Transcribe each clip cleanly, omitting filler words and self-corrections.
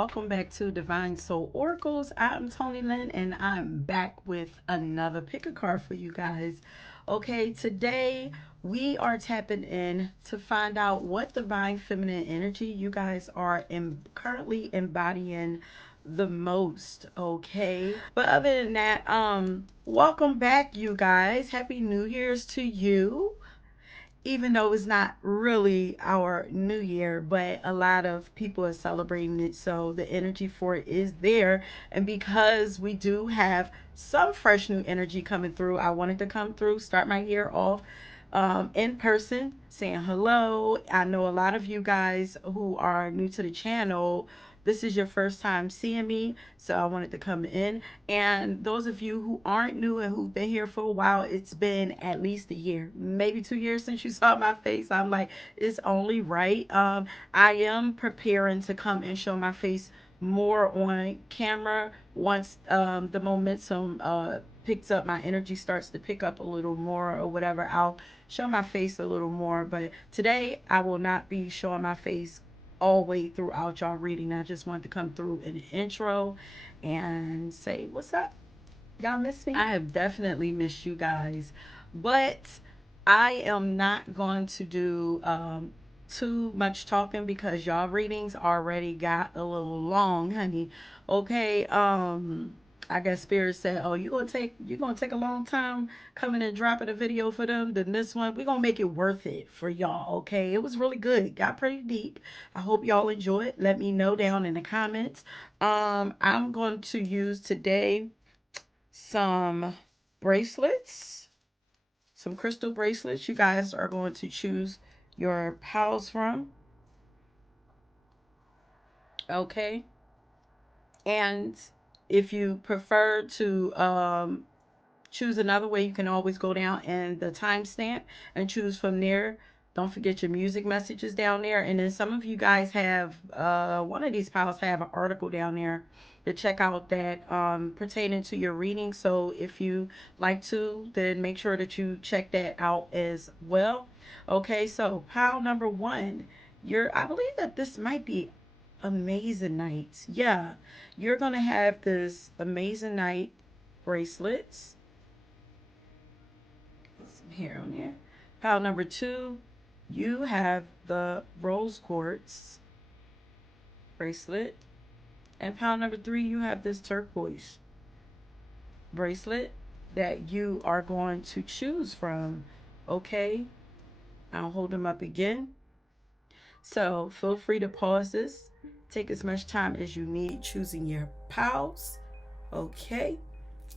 welcome back to Divine Soul Oracles. I'm Tony Lynn, and I'm back with another pick a card for you guys. Okay, today we are tapping in to find out what divine feminine energy you guys are currently embodying the most. Okay, but other than that, welcome back, you guys. Happy New Year's to you, even though it's not really our new year, but a lot of people are celebrating it. So the energy for it is there. And because we do have some fresh new energy coming through, I wanted to come through, start my year off in person, saying hello. I know a lot of you guys who are new to the channel, this is your first time seeing me, so I wanted to come in. And those of you who aren't new and who've been here for a while, it's been at least a year, maybe 2 years since you saw my face. I'm like, it's only right. I am preparing to come and show my face more on camera once the momentum picks up, my energy starts to pick up a little more or whatever. I'll show my face a little more, but today I will not be showing my face all the way throughout y'all reading. I just wanted to come through in the intro and say, what's up? Y'all miss me? I have definitely missed you guys, but I am not going to do too much talking because y'all readings already got a little long, honey. Okay, I guess Spirit said, "Oh, you gonna take a long time coming and dropping a video for them. Then this one, we're gonna make it worth it for y'all." Okay, it was really good. Got pretty deep. I hope y'all enjoy it. Let me know down in the comments. I'm going to use today some bracelets, some crystal bracelets. You guys are going to choose your pals from. Okay, and if you prefer to choose another way, you can always go down and the timestamp and choose from there. Don't forget your music messages down there. And then some of you guys have one of these piles have an article down there to check out that pertaining to your reading. So if you like to, then make sure that you check that out as well. Okay, so pile number one, I believe that this might be amazing night. Yeah, you're gonna have this amazing night bracelets. Some hair on there. Pile number two, you have the rose quartz bracelet. And pile number three, you have this turquoise bracelet that you are going to choose from. Okay, I'll hold them up again. So feel free to pause this. Take as much time as you need choosing your piles. Okay.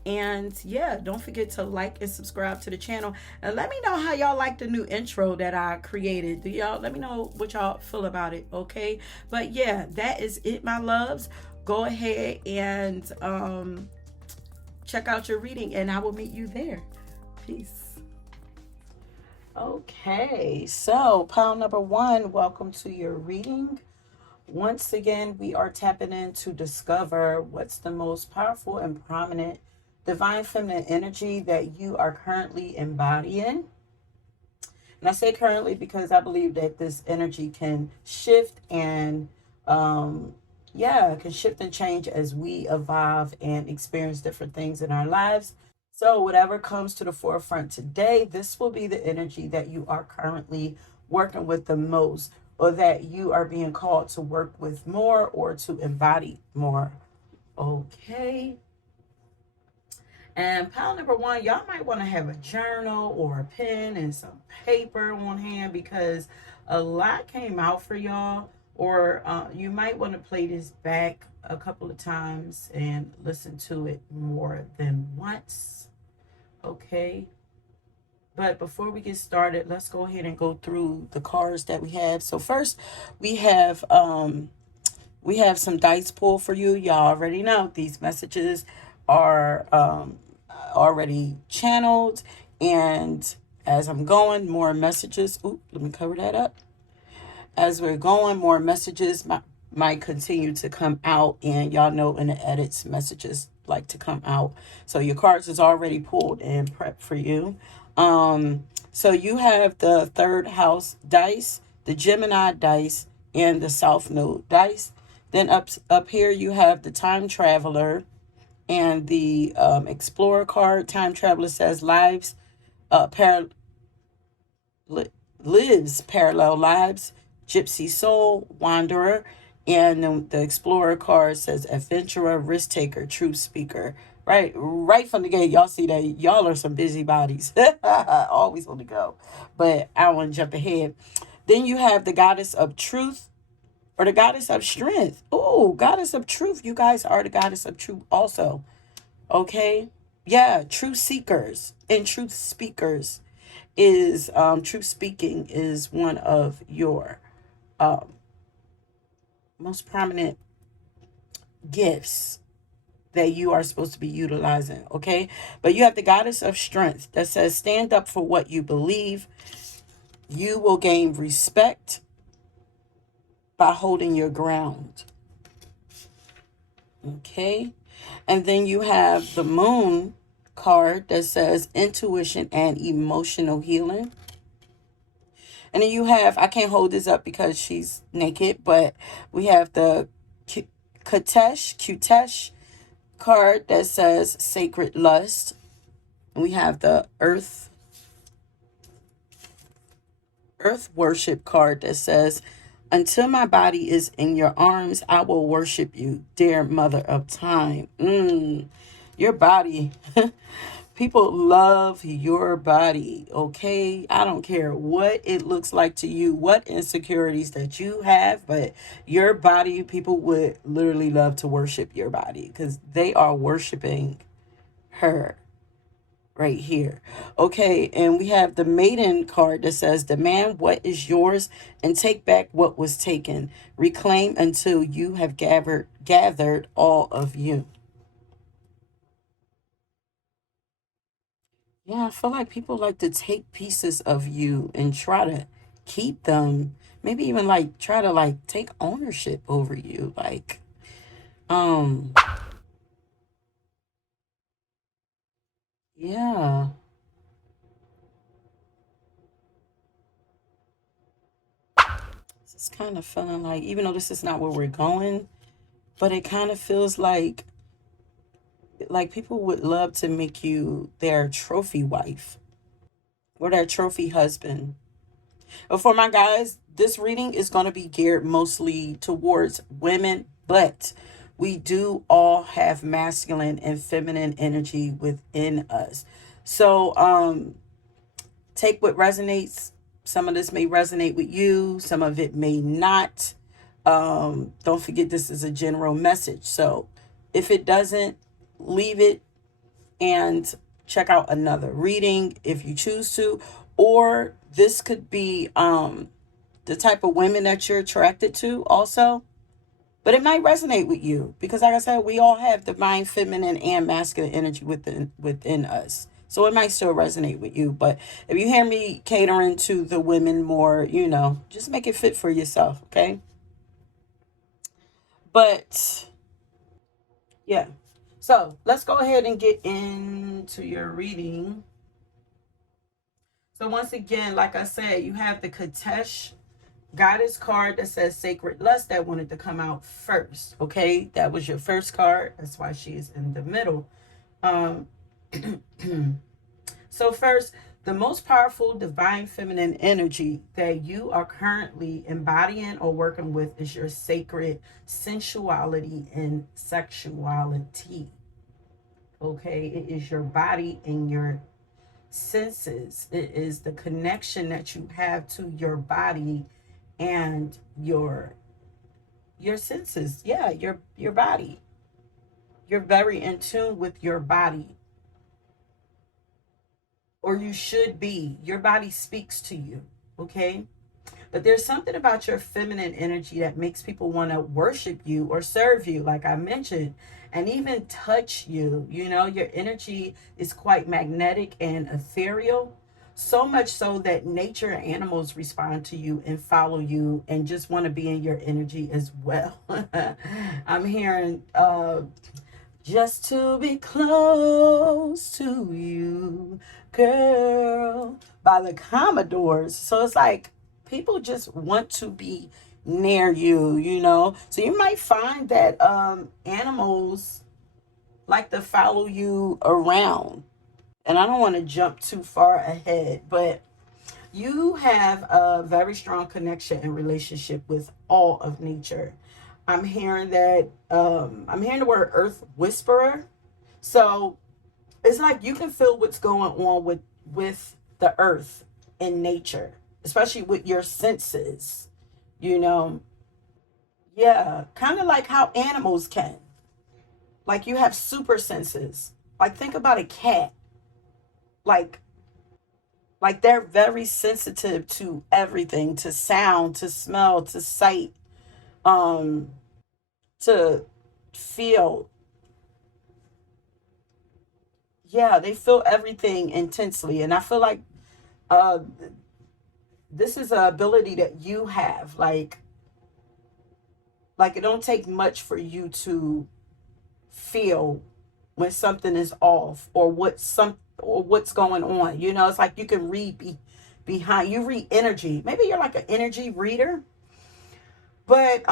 And yeah, don't forget to like and subscribe to the channel. And let me know how y'all like the new intro that I created. Do y'all let me know what y'all feel about it, okay? But yeah, that is it, my loves. Go ahead and check out your reading and I will meet you there. Peace. Okay, so pile number one, welcome to your reading. Once again, we are tapping in to discover what's the most powerful and prominent divine feminine energy that you are currently embodying. And I say currently because I believe that this energy can shift and can shift and change as we evolve and experience different things in our lives. So whatever comes to the forefront today, this will be the energy that you are currently working with the most, or that you are being called to work with more or to embody more. Okay. And pile number one, y'all might want to have a journal or a pen and some paper on hand because a lot came out for y'all. Or you might want to play this back a couple of times and listen to it more than once. Okay. But before we get started, let's go ahead and go through the cards that we have. So first, we have some dice pull for you. Y'all already know these messages are already channeled, and as I'm going, more messages. Ooh, let me cover that up. As we're going, more messages might continue to come out, and y'all know in the edits, messages like to come out. So your cards is already pulled and prepped for you. So you have the third house dice, the Gemini dice, and the South Node dice. Then up here you have the time traveler and the explorer card. Time traveler says lives, uh, par- li- lives parallel lives, gypsy soul, wanderer. And the explorer card says adventurer, risk taker, truth speaker. Right from the gate, y'all see that y'all are some busybodies, always on the go. But I don't want to jump ahead. Then you have the goddess of truth or the goddess of strength. Oh, goddess of truth. You guys are the goddess of truth also. Okay. Yeah, truth seekers and truth speakers is truth speaking is one of your um, most prominent gifts that you are supposed to be utilizing. Okay. But you have the goddess of strength that says stand up for what you believe. You will gain respect by holding your ground. Okay. And then you have the moon card that says intuition and emotional healing. And then you have, I can't hold this up because she's naked, but we have the Kutesh card that says sacred lust. And we have the earth worship card that says, until my body is in your arms, I will worship you, dear mother of time. Your body. People love your body, okay? I don't care what it looks like to you, what insecurities that you have, but your body, people would literally love to worship your body because they are worshiping her right here. Okay, and we have the maiden card that says, demand what is yours and take back what was taken. Reclaim until you have gathered all of you. Yeah, I feel like people like to take pieces of you and try to keep them. Maybe even like try to like take ownership over you. Like, um, yeah. It's kind of feeling like, even though this is not where we're going, but it kind of feels like people would love to make you their trophy wife or their trophy husband. But for my guys, this reading is going to be geared mostly towards women, but we do all have masculine and feminine energy within us. So, take what resonates. Some of this may resonate with you, some of it may not. Don't forget, this is a general message. So, if it doesn't, leave it and check out another reading if you choose to. Or this could be the type of women that you're attracted to also, but it might resonate with you because like I said, we all have divine feminine and masculine energy within us, so it might still resonate with you. But if you hear me catering to the women more, just make it fit for yourself. Okay. But yeah, so let's go ahead and get into your reading. So once again, like I said, you have the Katesh goddess card that says sacred lust that wanted to come out first. Okay, that was your first card. That's why she is in the middle. Um, so first, the most powerful divine feminine energy that you are currently embodying or working with is your sacred sensuality and sexuality. Okay, it is your body and your senses. It is the connection that you have to your body and your senses. Yeah, your body. You're very in tune with your body, or you should be. Your body speaks to you. Okay. But there's something about your feminine energy that makes people want to worship you or serve you, like I mentioned, and even touch you. Your energy is quite magnetic and ethereal, so much so that nature and animals respond to you and follow you and just want to be in your energy as well. I'm hearing just to be close to you, girl, by the Commodores. So it's like people just want to be near you, you know. So you might find that animals like to follow you around. And I don't want to jump too far ahead, but you have a very strong connection and relationship with all of nature. I'm hearing that I'm hearing the word earth whisperer. So it's like you can feel what's going on with the earth in nature, especially with your senses, you know. Yeah, kind of like how animals can. Like you have super senses. Like think about a cat. Like they're very sensitive to everything, to sound, to smell, to sight, um, to feel. Yeah, they feel everything intensely. And I feel like uh this is an ability that you have. Like it don't take much for you to feel when something is off or what's going on. You know, it's like you can read behind, you read energy. Maybe you're like an energy reader. But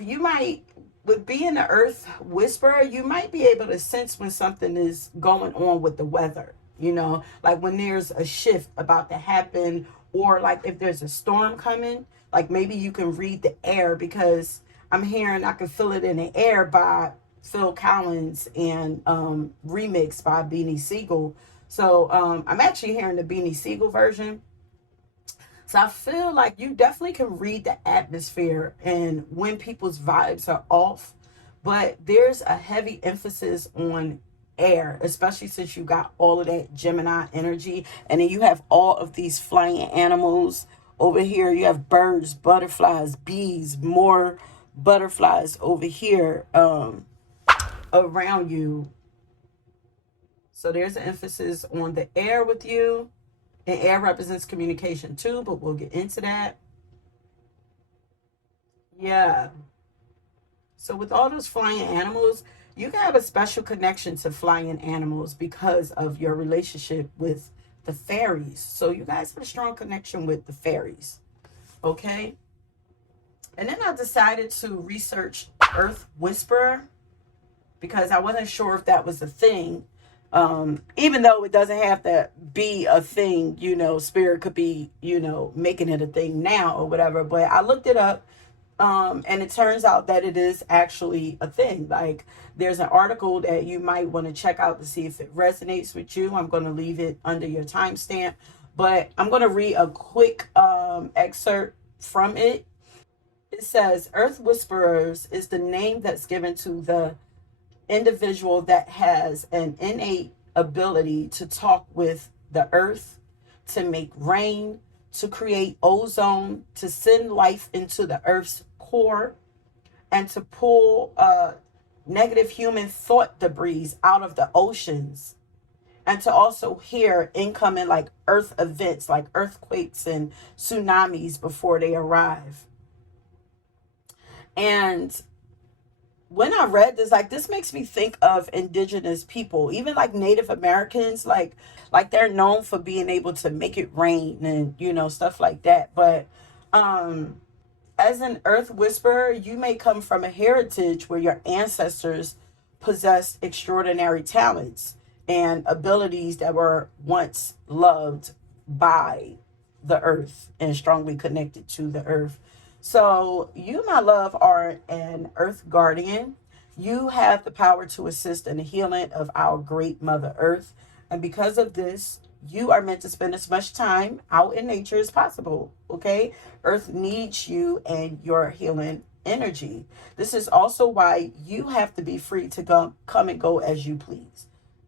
you might, with being the earth whisperer, you might be able to sense when something is going on with the weather. You know, like when there's a shift about to happen, or like if there's a storm coming, like maybe you can read the air, because I'm hearing I can feel it in the air by Phil Collins and remix by Beanie Siegel. So I'm actually hearing the Beanie Siegel version. So I feel like you definitely can read the atmosphere and when people's vibes are off, but there's a heavy emphasis on air, especially since you got all of that Gemini energy, and then you have all of these flying animals over here. You have birds, butterflies, bees, more butterflies over here around you. So there's an emphasis on the air with you. And air represents communication too, but we'll get into that. Yeah. So with all those flying animals, you can have a special connection to flying animals because of your relationship with the fairies. So you guys have a strong connection with the fairies. Okay. And then I decided to research Earth Whisperer because I wasn't sure if that was a thing. Even though it doesn't have to be a thing, you know, spirit could be, you know, making it a thing now or whatever. But I looked it up, and it turns out that it is actually a thing. Like there's an article that you might want to check out to see if it resonates with you. I'm going to leave it under your timestamp, but I'm going to read a quick excerpt from it. It says, Earth Whisperers is the name that's given to the individual that has an innate ability to talk with the earth, to make rain, to create ozone, to send life into the earth's core, and to pull negative human thought debris out of the oceans, and to also hear incoming like earth events like earthquakes and tsunamis before they arrive. And when I read this, like this makes me think of indigenous people, even like Native Americans, like they're known for being able to make it rain and you know stuff like that. But um as an earth whisperer, you may come from a heritage where your ancestors possessed extraordinary talents and abilities that were once loved by the earth and strongly connected to the earth. So, you, my love, are an earth guardian. You have the power to assist in the healing of our great Mother Earth. And because of this, you are meant to spend as much time out in nature as possible. Okay? Earth needs you and your healing energy. This is also why you have to be free to come and go as you please.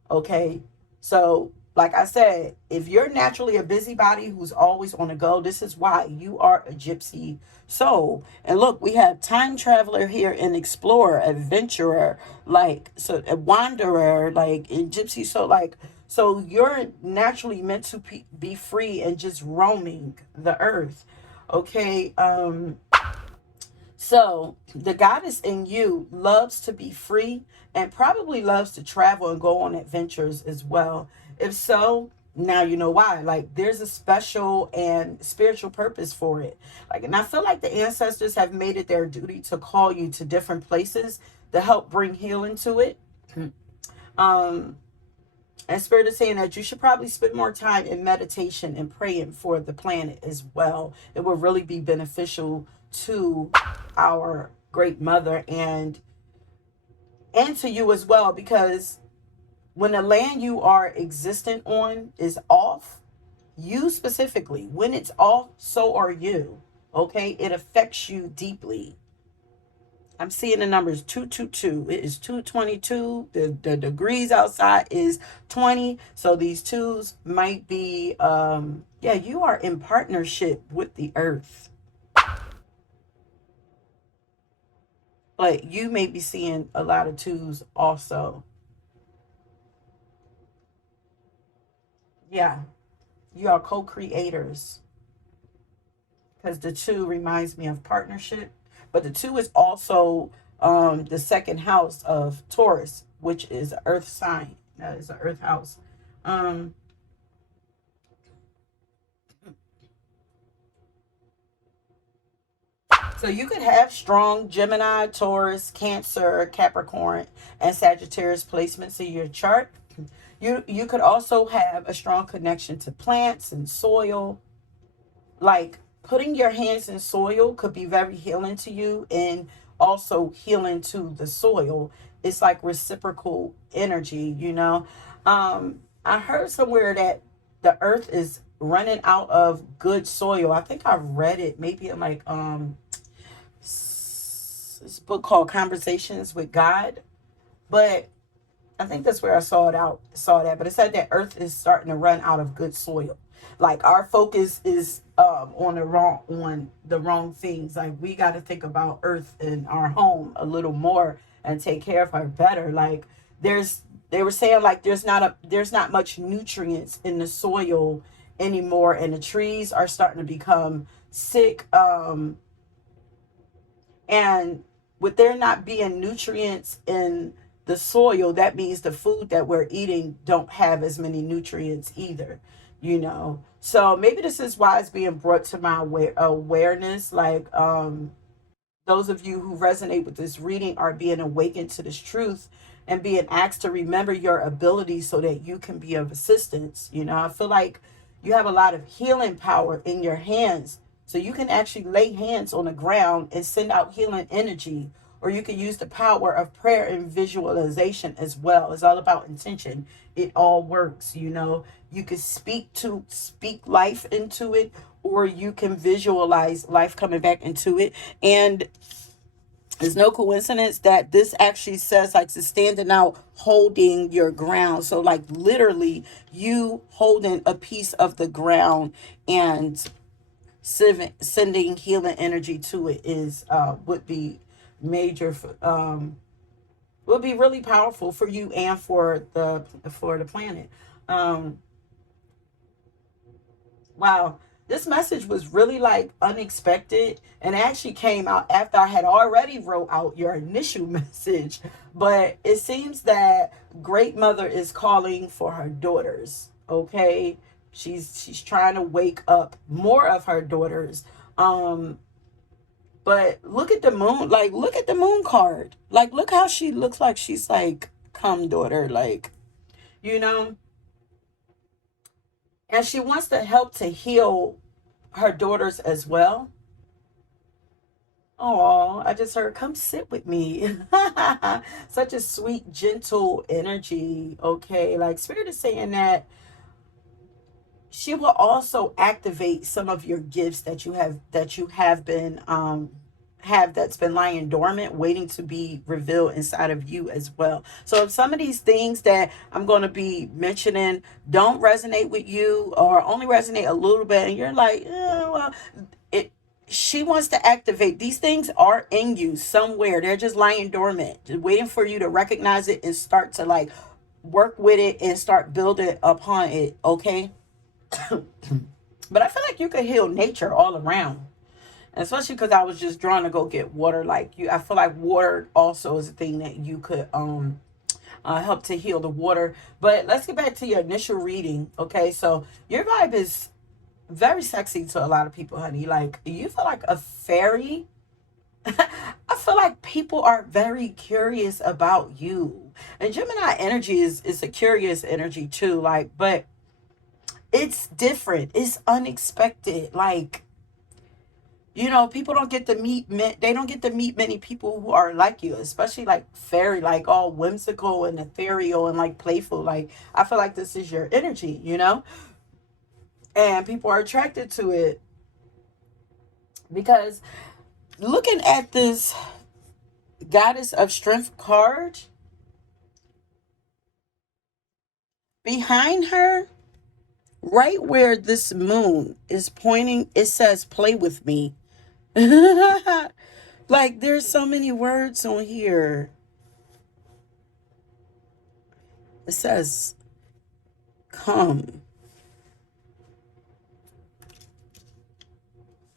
Okay? So, like I said, if you're naturally a busybody who's always on the go, this is why you are a gypsy soul. And look, we have time traveler here and explorer, adventurer, like so a wanderer, like in gypsy soul, like so you're naturally meant to be free and just roaming the earth. Okay, so the goddess in you loves to be free and probably loves to travel and go on adventures as well. If so, now you know why. Like, there's a special and spiritual purpose for it. Like, and I feel like the ancestors have made it their duty to call you to different places to help bring healing to it. um and Spirit is saying that you should probably spend more time in meditation and praying for the planet as well. It will really be beneficial to our great mother and to you as well, because when the land you are existent on is off, you specifically, when it's off, so are you. Okay, it affects you deeply. I'm seeing the numbers 222. It is 222. The degrees outside is 20. So these twos might be yeah, you are in partnership with the earth. But you may be seeing a lot of twos also. Yeah, you are co-creators, because the two reminds me of partnership, but the two is also the second house of Taurus, which is an earth sign. That is an earth house. um so you could have strong Gemini, Taurus, Cancer, Capricorn, and Sagittarius placements in your chart. You could also have a strong connection to plants and soil. Like, putting your hands in soil could be very healing to you, and also healing to the soil. It's like reciprocal energy, you know. I heard somewhere that the earth is running out of good soil. I think I read it maybe in like this book called Conversations with God. But I think that's where I saw that. But it said that Earth is starting to run out of good soil. Like, our focus is on the wrong things. Like, we got to think about Earth and our home a little more and take care of her better. Like, there's they were saying, like, there's not much nutrients in the soil anymore, and the trees are starting to become sick. And with there not being nutrients in the soil, that means the food that we're eating don't have as many nutrients either, you know. So maybe this is why it's being brought to my awareness. Like, those of you who resonate with this reading are being awakened to this truth and being asked to remember your abilities so that you can be of assistance. You know, I feel like you have a lot of healing power in your hands. So you can actually lay hands on the ground and send out healing energy, or you can use the power of prayer and visualization as well. It's all about intention. It all works, you know. You can speak life into it, or you can visualize life coming back into it. And it's no coincidence that this actually says, like, to standing out, holding your ground. So, like, literally, you holding a piece of the ground and sending healing energy to it is would be major would be really powerful for you and for the planet. um Wow, this message was really like unexpected, and actually came out after I had already wrote out your initial message. But it seems that Great Mother is calling for her daughters. Okay, she's trying to wake up more of her daughters. Um, but look at the moon. Like, look at the moon card. Like, look how she looks like she's like, come daughter, like, you know. And she wants to help to heal her daughters as well. Oh, I just heard, come sit with me. Such a sweet, gentle energy. Okay. Like, Spirit is saying that she will also activate some of your gifts that you have been have that's been lying dormant, waiting to be revealed inside of you as well. So if some of these things that I'm going to be mentioning don't resonate with you, or only resonate a little bit, and you're like, well, it she wants to activate these things are in you somewhere. They're just lying dormant, just waiting for you to recognize it and start to, like, work with it and start building upon it. Okay. But I feel like you could heal nature all around, especially because I was just drawn to go get water. Like, you, I feel like water also is a thing that you could help to heal the water. But let's get back to your initial reading. Okay, so your vibe is very sexy to a lot of people, honey. Like, you feel like a fairy. I feel like people are very curious about you. And Gemini energy is a curious energy too. Like, but it's different. It's unexpected. Like, people don't get to meet they don't get to meet many people who are like you, especially like fairy, like all whimsical and ethereal and like playful. Like, I feel like this is your energy. And people are attracted to it because looking at this goddess of strength card behind her, right where this moon is pointing, it says play with me. Like, there's so many words on here. It says come.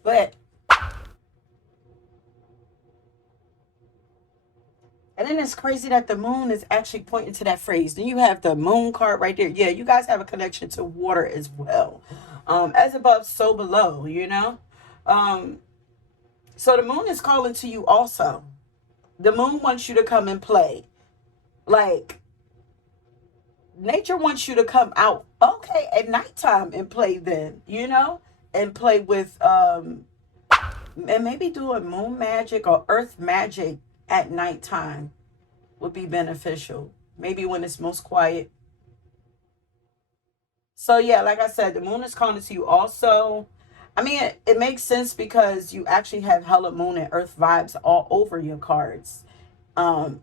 But and then it's crazy that the moon is actually pointing to that phrase. Then you have the moon card right there. Yeah, you guys have a connection to water as well. As above, so below. Um, so the moon is calling to you also. The moon wants you to come and play. Like, nature wants you to come out, okay, at nighttime and play then, and play with, and maybe doing moon magic or earth magic at nighttime would be beneficial. Maybe when it's most quiet. So yeah, like I said, the moon is calling to you also. I mean, it makes sense because you actually have hella moon and earth vibes all over your cards. Um,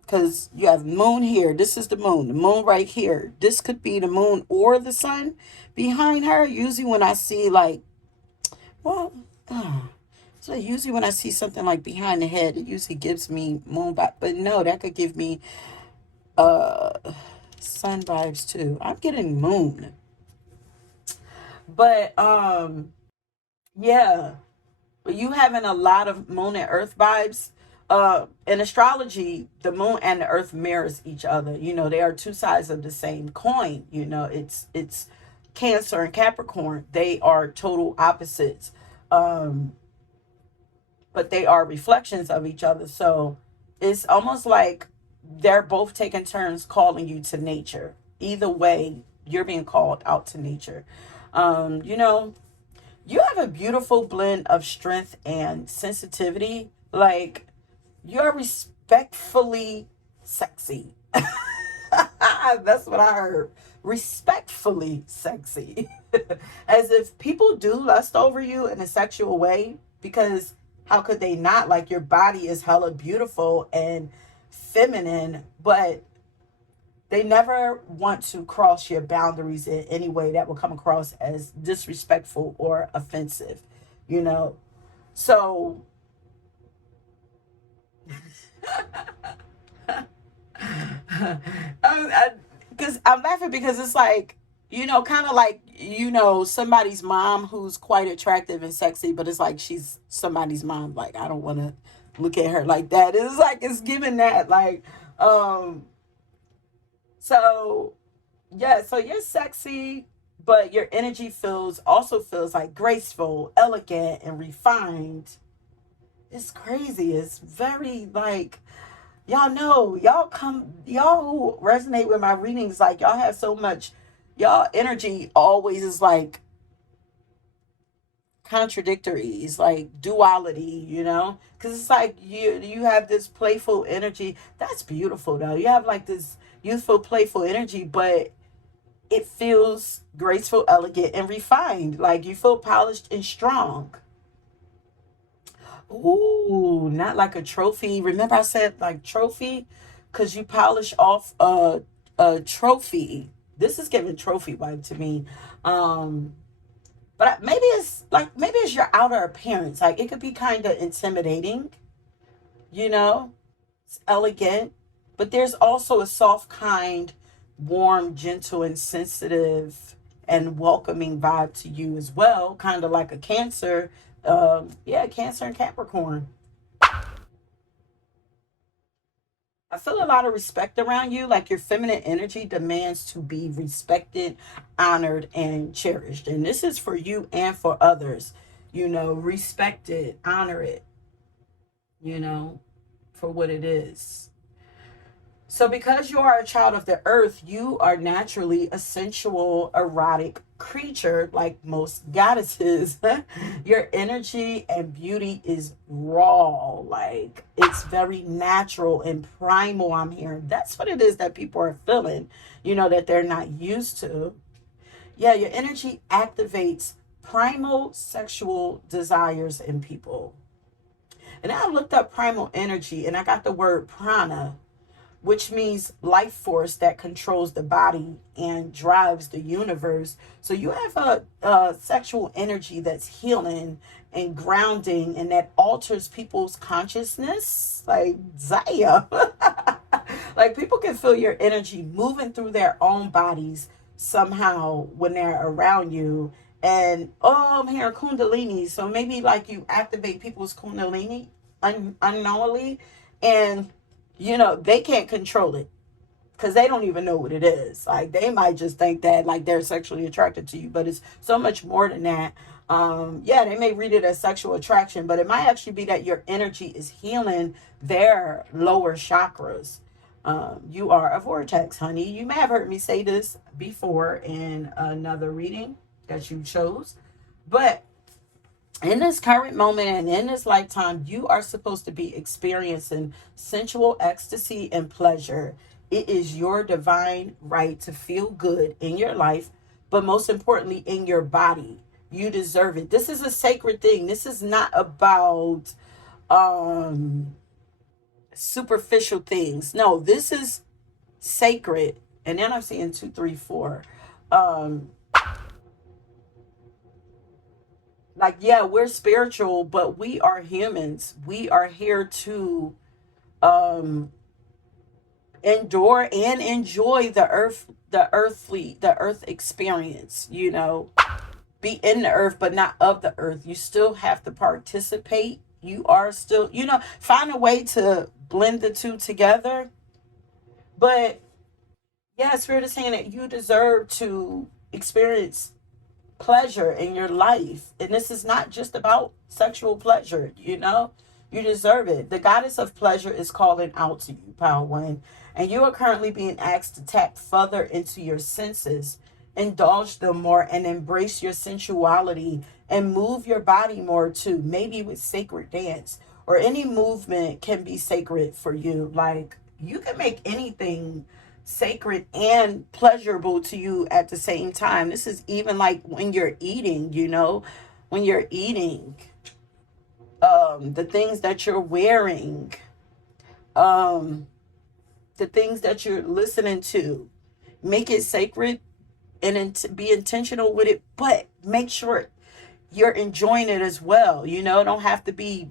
because you have moon here. This is the moon right here. This could be the moon or the sun behind her. Usually when I see like, well, so usually when I see something like behind the head, it usually gives me moon vibe. But no, that could give me uh sun vibes too. I'm getting moon. But yeah, but you having a lot of moon and earth vibes. In astrology, the moon and the earth mirrors each other. They are two sides of the same coin. It's Cancer and Capricorn. They are total opposites. Um, but they are reflections of each other. So it's almost like they're both taking turns calling you to nature. Either way, you're being called out to nature. You have a beautiful blend of strength and sensitivity. Like, you're respectfully sexy. That's what I heard. Respectfully sexy. As if people do lust over you in a sexual way, because how could they not? Like, your body is hella beautiful and feminine, but they never want to cross your boundaries in any way that will come across as disrespectful you offensive, you know? So, because I'm laughing because it's like, kind of like, somebody's mom who's quite attractive and sexy, but it's like she's somebody's mom. Like, I don't want to look at her like that. It's like, it's giving that, like, um, so yeah, so you're sexy, but your energy also feels like graceful, elegant, and refined. It's crazy. It's very like, y'all who resonate with my readings, like, y'all have so much, y'all energy always is like contradictory. It's like duality. Because it's like you have this playful energy. That's beautiful though. You have like this youthful, playful energy, but it feels graceful, elegant, and refined. Like, you feel polished and strong. Ooh, not like a trophy. Remember I said like trophy? Because you polish off a trophy. This is giving trophy vibe to me. Um, but maybe it's your outer appearance. Like, it could be kind of intimidating, you know? It's elegant, but there's also a soft, kind, warm, gentle, and sensitive and welcoming vibe to you as well, kind of like a Cancer. Yeah, Cancer and Capricorn. I feel a lot of respect around you. Like your feminine energy demands to be respected, honored, and cherished. And this is for you and for others. Respect it, honor it, you know, for what it is. So, because you are a child of the earth, you are naturally a sensual, erotic creature like most goddesses. Your energy and beauty is raw, like it's very natural and primal. I'm hearing that's what it is that people are feeling, that they're not used to. Yeah, your energy activates primal sexual desires in people. And I looked up primal energy and I got the word prana, which means life force that controls the body and drives the universe. So you have a sexual energy that's healing and grounding and that alters people's consciousness. Like, Zaya. Like, people can feel your energy moving through their own bodies somehow when they're around you. And, oh, I'm hearing Kundalini. So maybe like you activate people's Kundalini unknowingly. And they can't control it because they don't even know what it is. Like, they might just think that like they're sexually attracted to you, but it's so much more than that. Yeah, they may read it as sexual attraction, but it might actually be that your energy is healing their lower chakras. You are a vortex, honey. You may have heard me say this before in another reading that you chose, but in this current moment and in this lifetime, you are supposed to be experiencing sensual ecstasy and pleasure. It is your divine right to feel good in your life, but most importantly, in your body. You deserve it. This is a sacred thing. This is not about um superficial things. No, this is sacred. And then I'm seeing 2, 3, 4. Um, like, yeah, we're spiritual, but we are humans. We are here to um endure and enjoy the earth experience, be in the earth but not of the earth. You still have to participate. You are still, find a way to blend the two together. But yeah, Spirit is saying that you deserve to experience pleasure in your life. And this is not just about sexual pleasure, You deserve it. The goddess of pleasure is calling out to you, Power One. And you are currently being asked to tap further into your senses, indulge them more, and embrace your sensuality and move your body more too. Maybe with sacred dance or any movement can be sacred for you. Like, you can make anything sacred and pleasurable to you at the same time. This is even like when you're eating, when you're eating, the things that you're wearing, um, the things that you're listening to. Make it sacred and be intentional with it, but make sure you're enjoying it as well. Don't have to be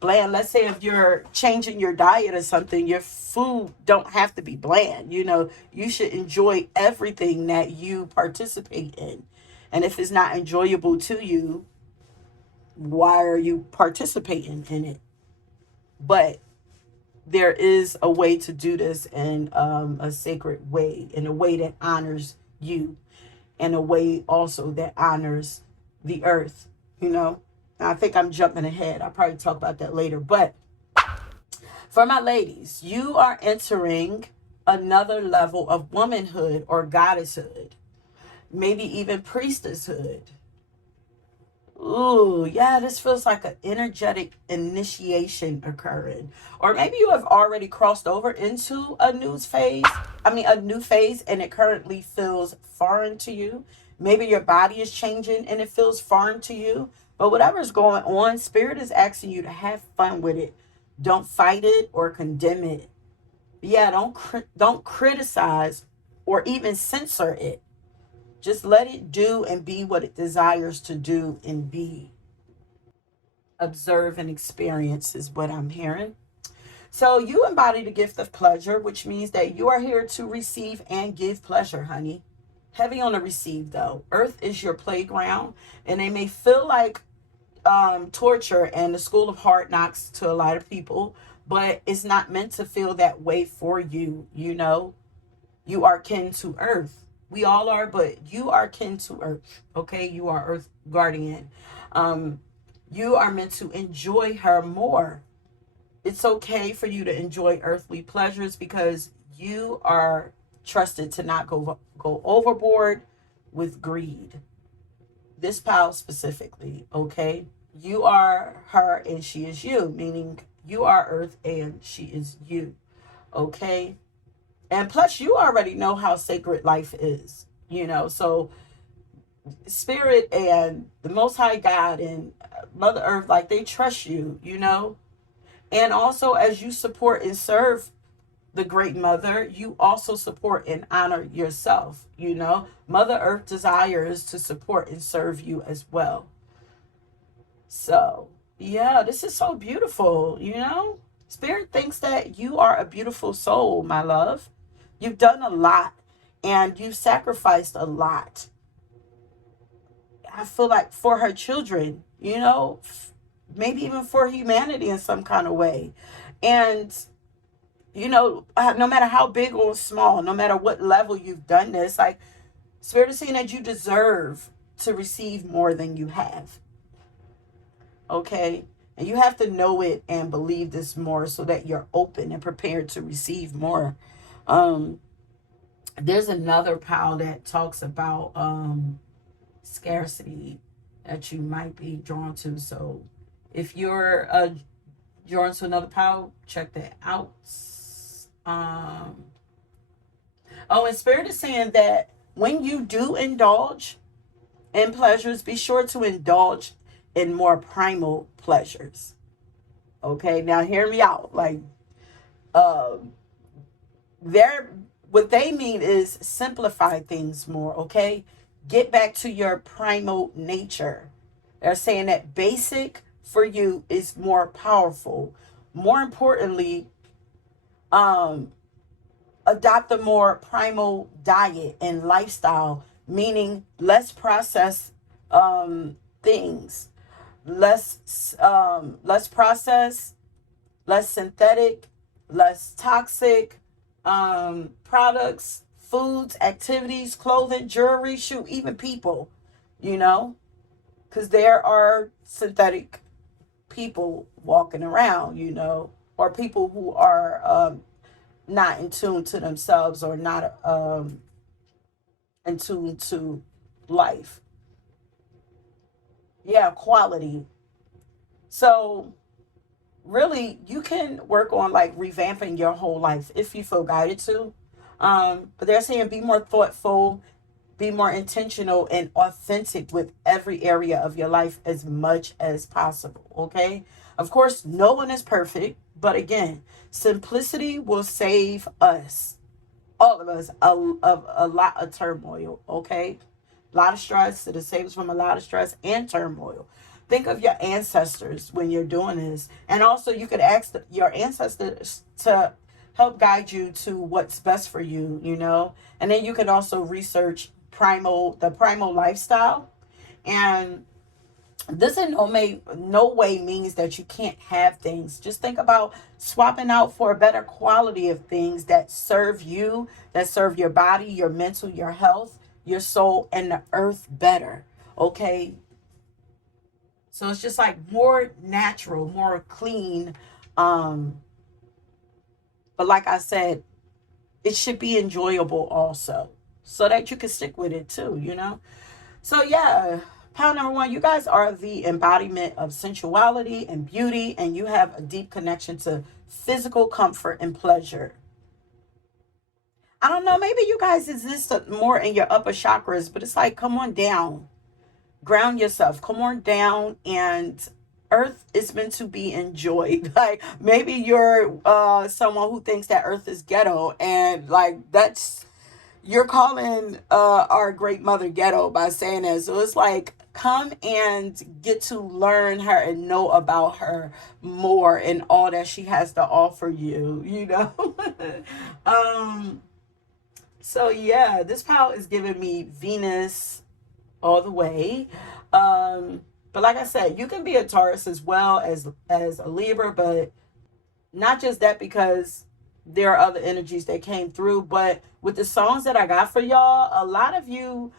bland. Let's say if you're changing your diet or something, your food don't have to be bland. You should enjoy everything that you participate in. And if it's not enjoyable to you, why are you participating in it? But there is a way to do this in a sacred way, in a way that honors you, in a way also that honors the earth, Now, I think I'm jumping ahead. I'll probably talk about that later. But for my ladies, you are entering another level of womanhood or goddesshood, maybe even priestesshood. Ooh, yeah, this feels like an energetic initiation occurring. Or maybe you have already crossed over into a new phase, and it currently feels foreign to you. Maybe your body is changing and it feels foreign to you. But whatever's going on, Spirit is asking you to have fun with it. Don't fight it or condemn it. Yeah, don't criticize or even censor it. Just let it do and be what it desires to do and be. Observe and experience is what I'm hearing. So you embody the gift of pleasure, which means that you are here to receive and give pleasure, honey. Heavy on the receive, though. Earth is your playground, and they may feel like torture and the school of hard knocks to a lot of people, but it's not meant to feel that way for you. You are kin to earth. We all are, but you are kin to earth. Okay, you are earth guardian. um you are meant to enjoy her more. It's okay for you to enjoy earthly pleasures because you are trusted to not go overboard with greed. This pile specifically, okay? You are her and she is you, meaning you are earth and she is you, okay? And plus, you already know how sacred life is, so spirit and the most high God and Mother Earth, like, they trust you. And also, as you support and serve the great mother, you also support and honor yourself. Mother Earth desires to support and serve you as well. So, yeah, this is so beautiful. Spirit thinks that you are a beautiful soul, my love. You've done a lot and you've sacrificed a lot. I feel like for her children, maybe even for humanity in some kind of way. And no matter how big or small, no matter what level you've done this, like, Spirit is saying that you deserve to receive more than you have. Okay? And you have to know it and believe this more so that you're open and prepared to receive more. Um, there's another pile that talks about scarcity that you might be drawn to. So if you're drawn to another pile, check that out. Um, Oh, and Spirit is saying that when you do indulge in pleasures, be sure to indulge in more primal pleasures. Okay, now hear me out. Like, um, they're what they mean is simplify things more. Okay, get back to your primal nature. They're saying that basic for you is more powerful. More importantly, um, adopt a more primal diet and lifestyle, meaning less processed things, less processed, less synthetic, less toxic products, foods, activities, clothing, jewelry, shoot, even people, you know, because there are synthetic people walking around, or people who are not in tune to themselves or not in tune to life. Yeah, quality. So really, you can work on like revamping your whole life if you feel guided to. But they're saying be more thoughtful, be more intentional and authentic with every area of your life as much as possible. Okay. Of course, no one is perfect, but again, simplicity will save us, all of us, a lot of turmoil. Okay. A lot of stress. It saves from a lot of stress and turmoil. Think of your ancestors when you're doing this. And also, you could ask your ancestors to help guide you to what's best for you. And then you can also research the primal lifestyle. And this in no way means that you can't have things. Just think about swapping out for a better quality of things that serve you, that serve your body, your mental, your health, your soul, and the earth better. Okay. So it's just like more natural, more clean. Um, but like I said, it should be enjoyable also, so that you can stick with it too. So yeah, pile number one, you guys are the embodiment of sensuality and beauty, and you have a deep connection to physical comfort and pleasure. I don't know, maybe you guys exist more in your upper chakras, but it's like, come on down, ground yourself, come on down, and earth is meant to be enjoyed. Like, maybe you're someone who thinks that earth is ghetto, and like, you're calling our great mother ghetto by saying that. So it's like, come and get to learn her and know about her more and all that she has to offer you. um so yeah, this pile is giving me Venus all the way. But like I said, you can be a Taurus as well as a Libra, but not just that, because there are other energies that came through, but with the songs that I got for y'all, a lot of you,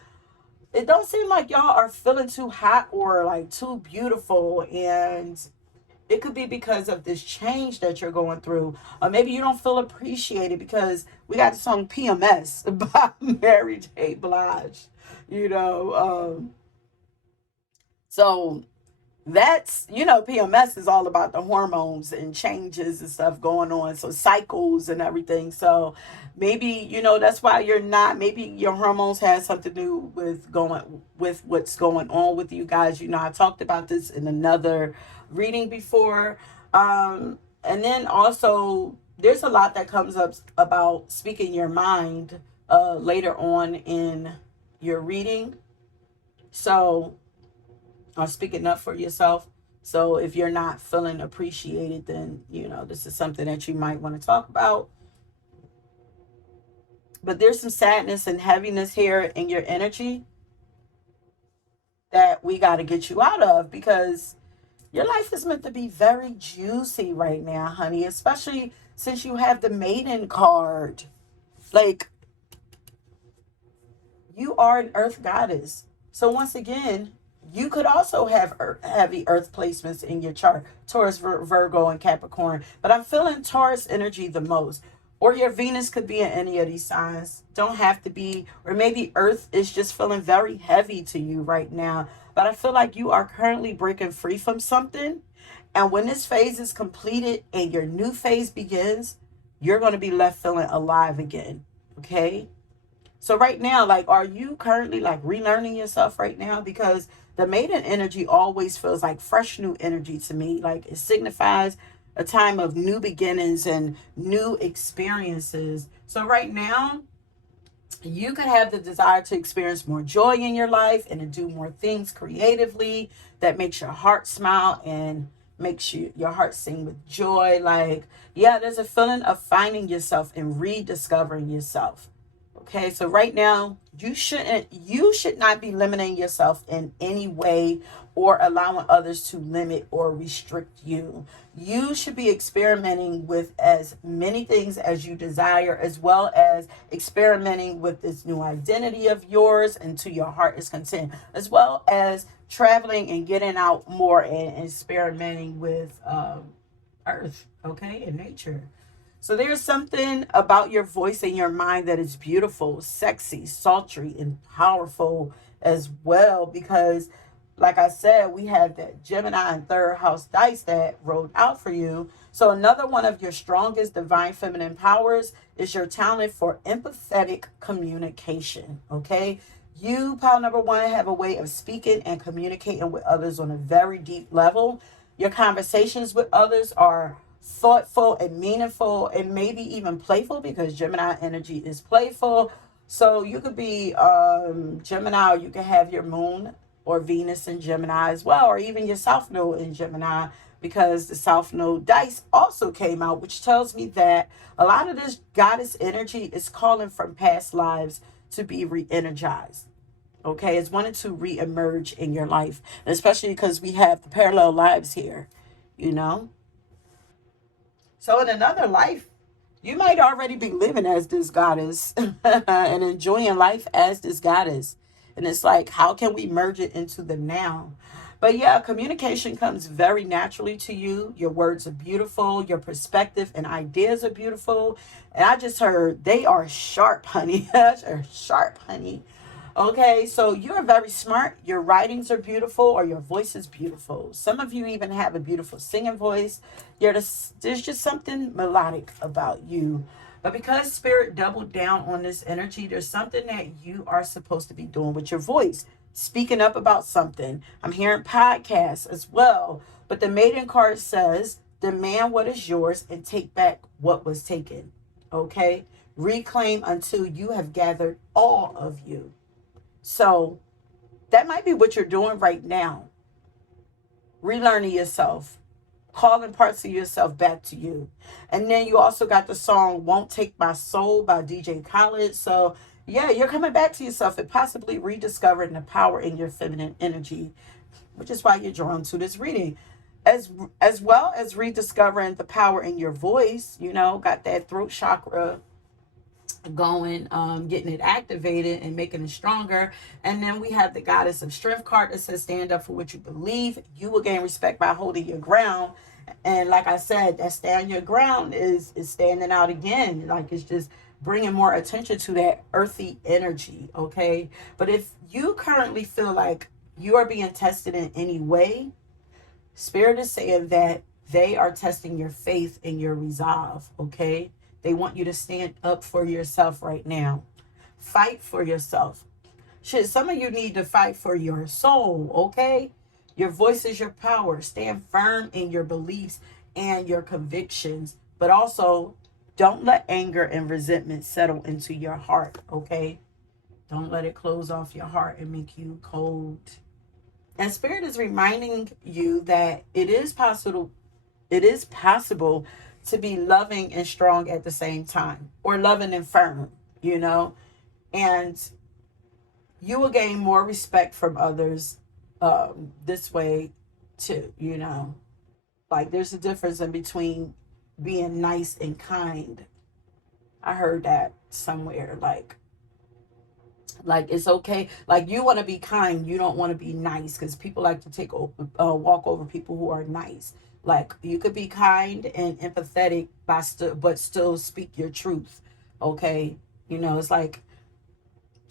it don't seem like y'all are feeling too hot or like too beautiful. And it could be because of this change that you're going through. Or maybe you don't feel appreciated because we got the song PMS by Mary J. Blige. You know, so that's, PMS is all about the hormones and changes and stuff going on, so cycles and everything. So maybe, that's why you're not, maybe your hormones has something to do with what's going on with you guys. I talked about this in another reading before. And then also there's a lot that comes up about speaking your mind later on in your reading. So, or speaking up for yourself. So if you're not feeling appreciated, then, this is something that you might want to talk about. But there's some sadness and heaviness here in your energy that we got to get you out of, because your life is meant to be very juicy right now, honey, especially since you have the Maiden card. Like, you are an earth goddess. So once again, you could also have heavy earth placements in your chart. Taurus, Virgo, and Capricorn. But I'm feeling Taurus energy the most. Or your Venus could be in any of these signs. Don't have to be. Or maybe earth is just feeling very heavy to you right now. But I feel like you are currently breaking free from something. And when this phase is completed and your new phase begins, you're going to be left feeling alive again. Okay? So right now, like, are you currently like relearning yourself right now? Because the maiden energy always feels like fresh new energy to me. Like, it signifies a time of new beginnings and new experiences. So right now, you could have the desire to experience more joy in your life and to do more things creatively that makes your heart smile and makes your heart sing with joy. Like, yeah, there's a feeling of finding yourself and rediscovering yourself. Okay, so right now you should not be limiting yourself in any way or allowing others to limit or restrict you. You should be experimenting with as many things as you desire, as well as experimenting with this new identity of yours until your heart is content, as well as traveling and getting out more and experimenting with earth, okay, and nature. So there's something about your voice and your mind that is beautiful, sexy, sultry, and powerful as well. Because, like I said, we have that Gemini and third house dice that rolled out for you. So another one of your strongest divine feminine powers is your talent for empathetic communication. Okay. You, pile number one, have a way of speaking and communicating with others on a very deep level. Your conversations with others are thoughtful and meaningful and maybe even playful, because Gemini energy is playful. So you could be Gemini, or you could have your moon or Venus in Gemini as well, or even your South Node in Gemini, because the South Node dice also came out, which tells me that a lot of this goddess energy is calling from past lives to be re-energized. Okay, it's wanting to re-emerge in your life, especially because we have the parallel lives here, you know? So in another life, you might already be living as this goddess and enjoying life as this goddess. And it's like, how can we merge it into the now? But yeah, communication comes very naturally to you. Your words are beautiful. Your perspective and ideas are beautiful. And I just heard they are sharp, honey. They're sharp, honey. Okay, so you're very smart. Your writings are beautiful, or your voice is beautiful. Some of you even have a beautiful singing voice. There's just something melodic about you. But because Spirit doubled down on this energy, there's something that you are supposed to be doing with your voice. Speaking up about something. I'm hearing podcasts as well. But the Maiden card says, demand what is yours and take back what was taken. Okay? Reclaim until you have gathered all of you. So that might be what you're doing right now. Relearning yourself, calling parts of yourself back to you. And then you also got the song Won't Take My Soul by DJ Khaled. So yeah, you're coming back to yourself and possibly rediscovering the power in your feminine energy, which is why you're drawn to this reading. as well as rediscovering the power in your voice. You know, got that throat chakra going, getting it activated and making it stronger. And then we have the goddess of strength card that says stand up for what you believe. You will gain respect by holding your ground. And like I said, that stand your ground is standing out again. Like, it's just bringing more attention to that earthy energy. Okay, but if you currently feel like you are being tested in any way, Spirit is saying that they are testing your faith and your resolve. Okay, they want you to stand up for yourself right now. Fight for yourself. Shit, some of you need to fight for your soul. Okay, your voice is your power. Stand firm in your beliefs and your convictions, but also don't let anger and resentment settle into your heart. Okay, don't let it close off your heart and make you cold. And Spirit is reminding you that it is possible to be loving and strong at the same time, or loving and firm, you know, and you will gain more respect from others this way too, you know. Like, there's a difference in between being nice and kind. I heard that somewhere. Like it's okay. Like, you want to be kind, you don't want to be nice, because people like to walk over people who are nice. Like, you could be kind and empathetic but still speak your truth. Okay, you know, it's like,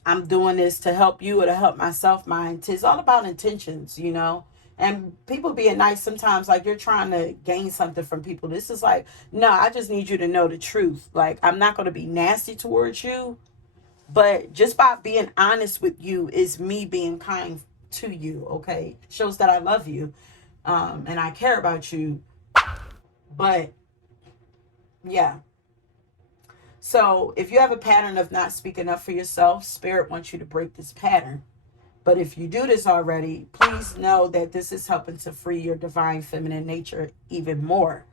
I'm doing this to help you or to help myself. It's all about intentions, you know. And people being nice sometimes, like, you're trying to gain something from people. This is like, no, I just need you to know the truth. Like, I'm not going to be nasty towards you, but just by being honest with you is me being kind to you. Okay, shows that I love you, and I care about you. But yeah, so if you have a pattern of not speaking up for yourself, Spirit wants you to break this pattern. But if you do this already, please know that this is helping to free your divine feminine nature even more.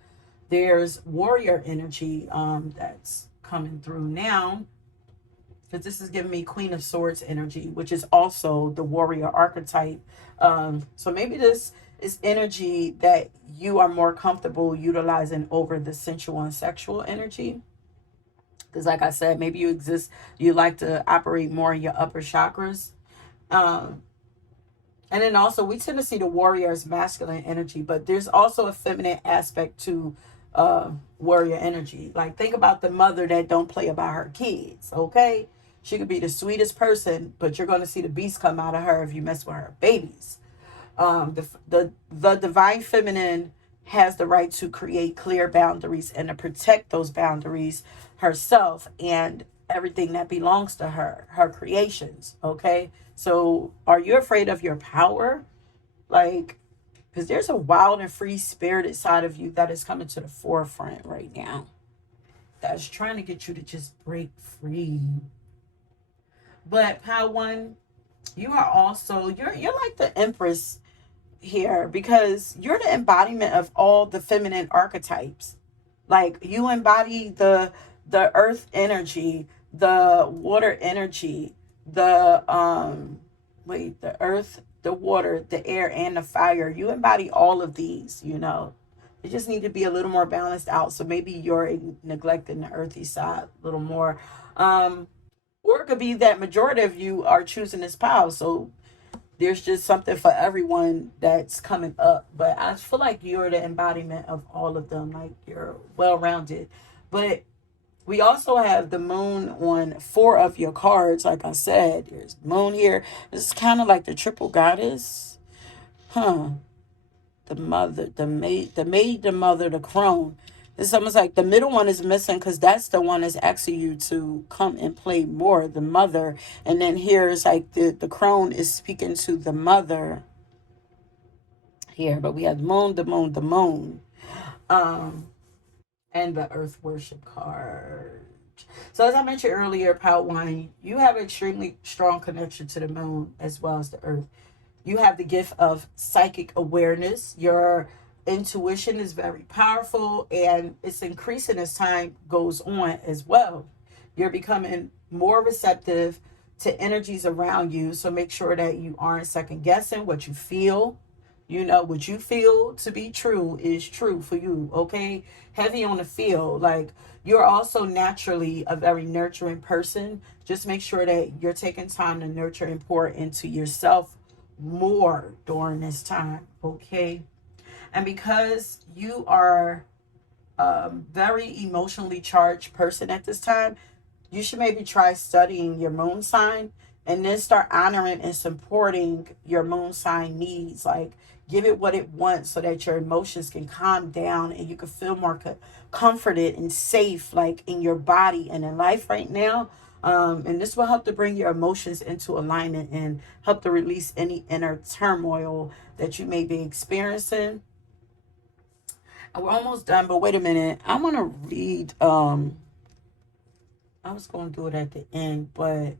There's warrior energy that's coming through now, because this is giving me Queen of Swords energy, which is also the warrior archetype. So maybe this is energy that you are more comfortable utilizing over the sensual and sexual energy. Because like I said, maybe you like to operate more in your upper chakras. Um, and then also, we tend to see the warrior as masculine energy, but there's also a feminine aspect to warrior energy. Like, think about the mother that don't play about her kids. Okay, she could be the sweetest person, but you're going to see the beast come out of her if you mess with her babies. The divine feminine has the right to create clear boundaries and to protect those boundaries herself and everything that belongs to her creations. Okay, so are you afraid of your power? Like, because there's a wild and free spirited side of you that is coming to the forefront right now, that's trying to get you to just break free. But Power One, you are also, you're like the Empress here, because you're the embodiment of all the feminine archetypes. Like, you embody the earth energy, the water energy, the earth, the water, the air, and the fire. You embody all of these, you know. You just need to be a little more balanced out. So maybe you're neglecting the earthy side a little more. Or it could be that majority of you are choosing this power. So there's just something for everyone that's coming up. But I feel like you're the embodiment of all of them. Like, you're well rounded. But we also have the moon on 4 of your cards. Like I said, there's moon here. This is kind of like the triple goddess. Huh. The mother, the mother, the crone. It's almost like the middle one is missing, because that's the one that's asking you to come and play more, the mother. And then here is like the crone is speaking to the mother here. But we have the moon, the moon, the moon. And the earth worship card. So as I mentioned earlier, Power One, you have an extremely strong connection to the moon as well as the earth. You have the gift of psychic awareness. Your intuition is very powerful, and it's increasing as time goes on as well. You're becoming more receptive to energies around you. So make sure that you aren't second guessing what you feel. You know, what you feel to be true is true for you, okay? Heavy on the feel. Like, you're also naturally a very nurturing person. Just make sure that you're taking time to nurture and pour into yourself more during this time, okay? And because you are a very emotionally charged person at this time, you should maybe try studying your moon sign and then start honoring and supporting your moon sign needs. Like, give it what it wants so that your emotions can calm down and you can feel more comforted and safe, like in your body and in life right now. And this will help to bring your emotions into alignment and help to release any inner turmoil that you may be experiencing. We're almost done, but wait a minute. I want to read. I was going to do it at the end, but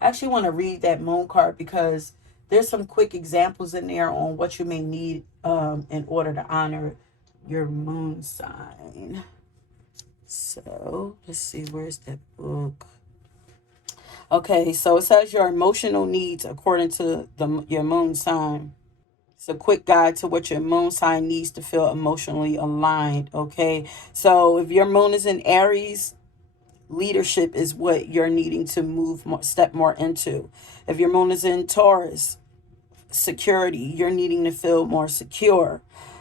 I actually want to read that moon card because there's some quick examples in there on what you may need in order to honor your moon sign. So let's see, where's that book? Okay, so it says your emotional needs according to your moon sign. It's a quick guide to what your moon sign needs to feel emotionally aligned. Okay, so if your moon is in Aries, leadership is what you're needing to move more, step more into. If your moon is in Taurus, security, you're needing to feel more secure.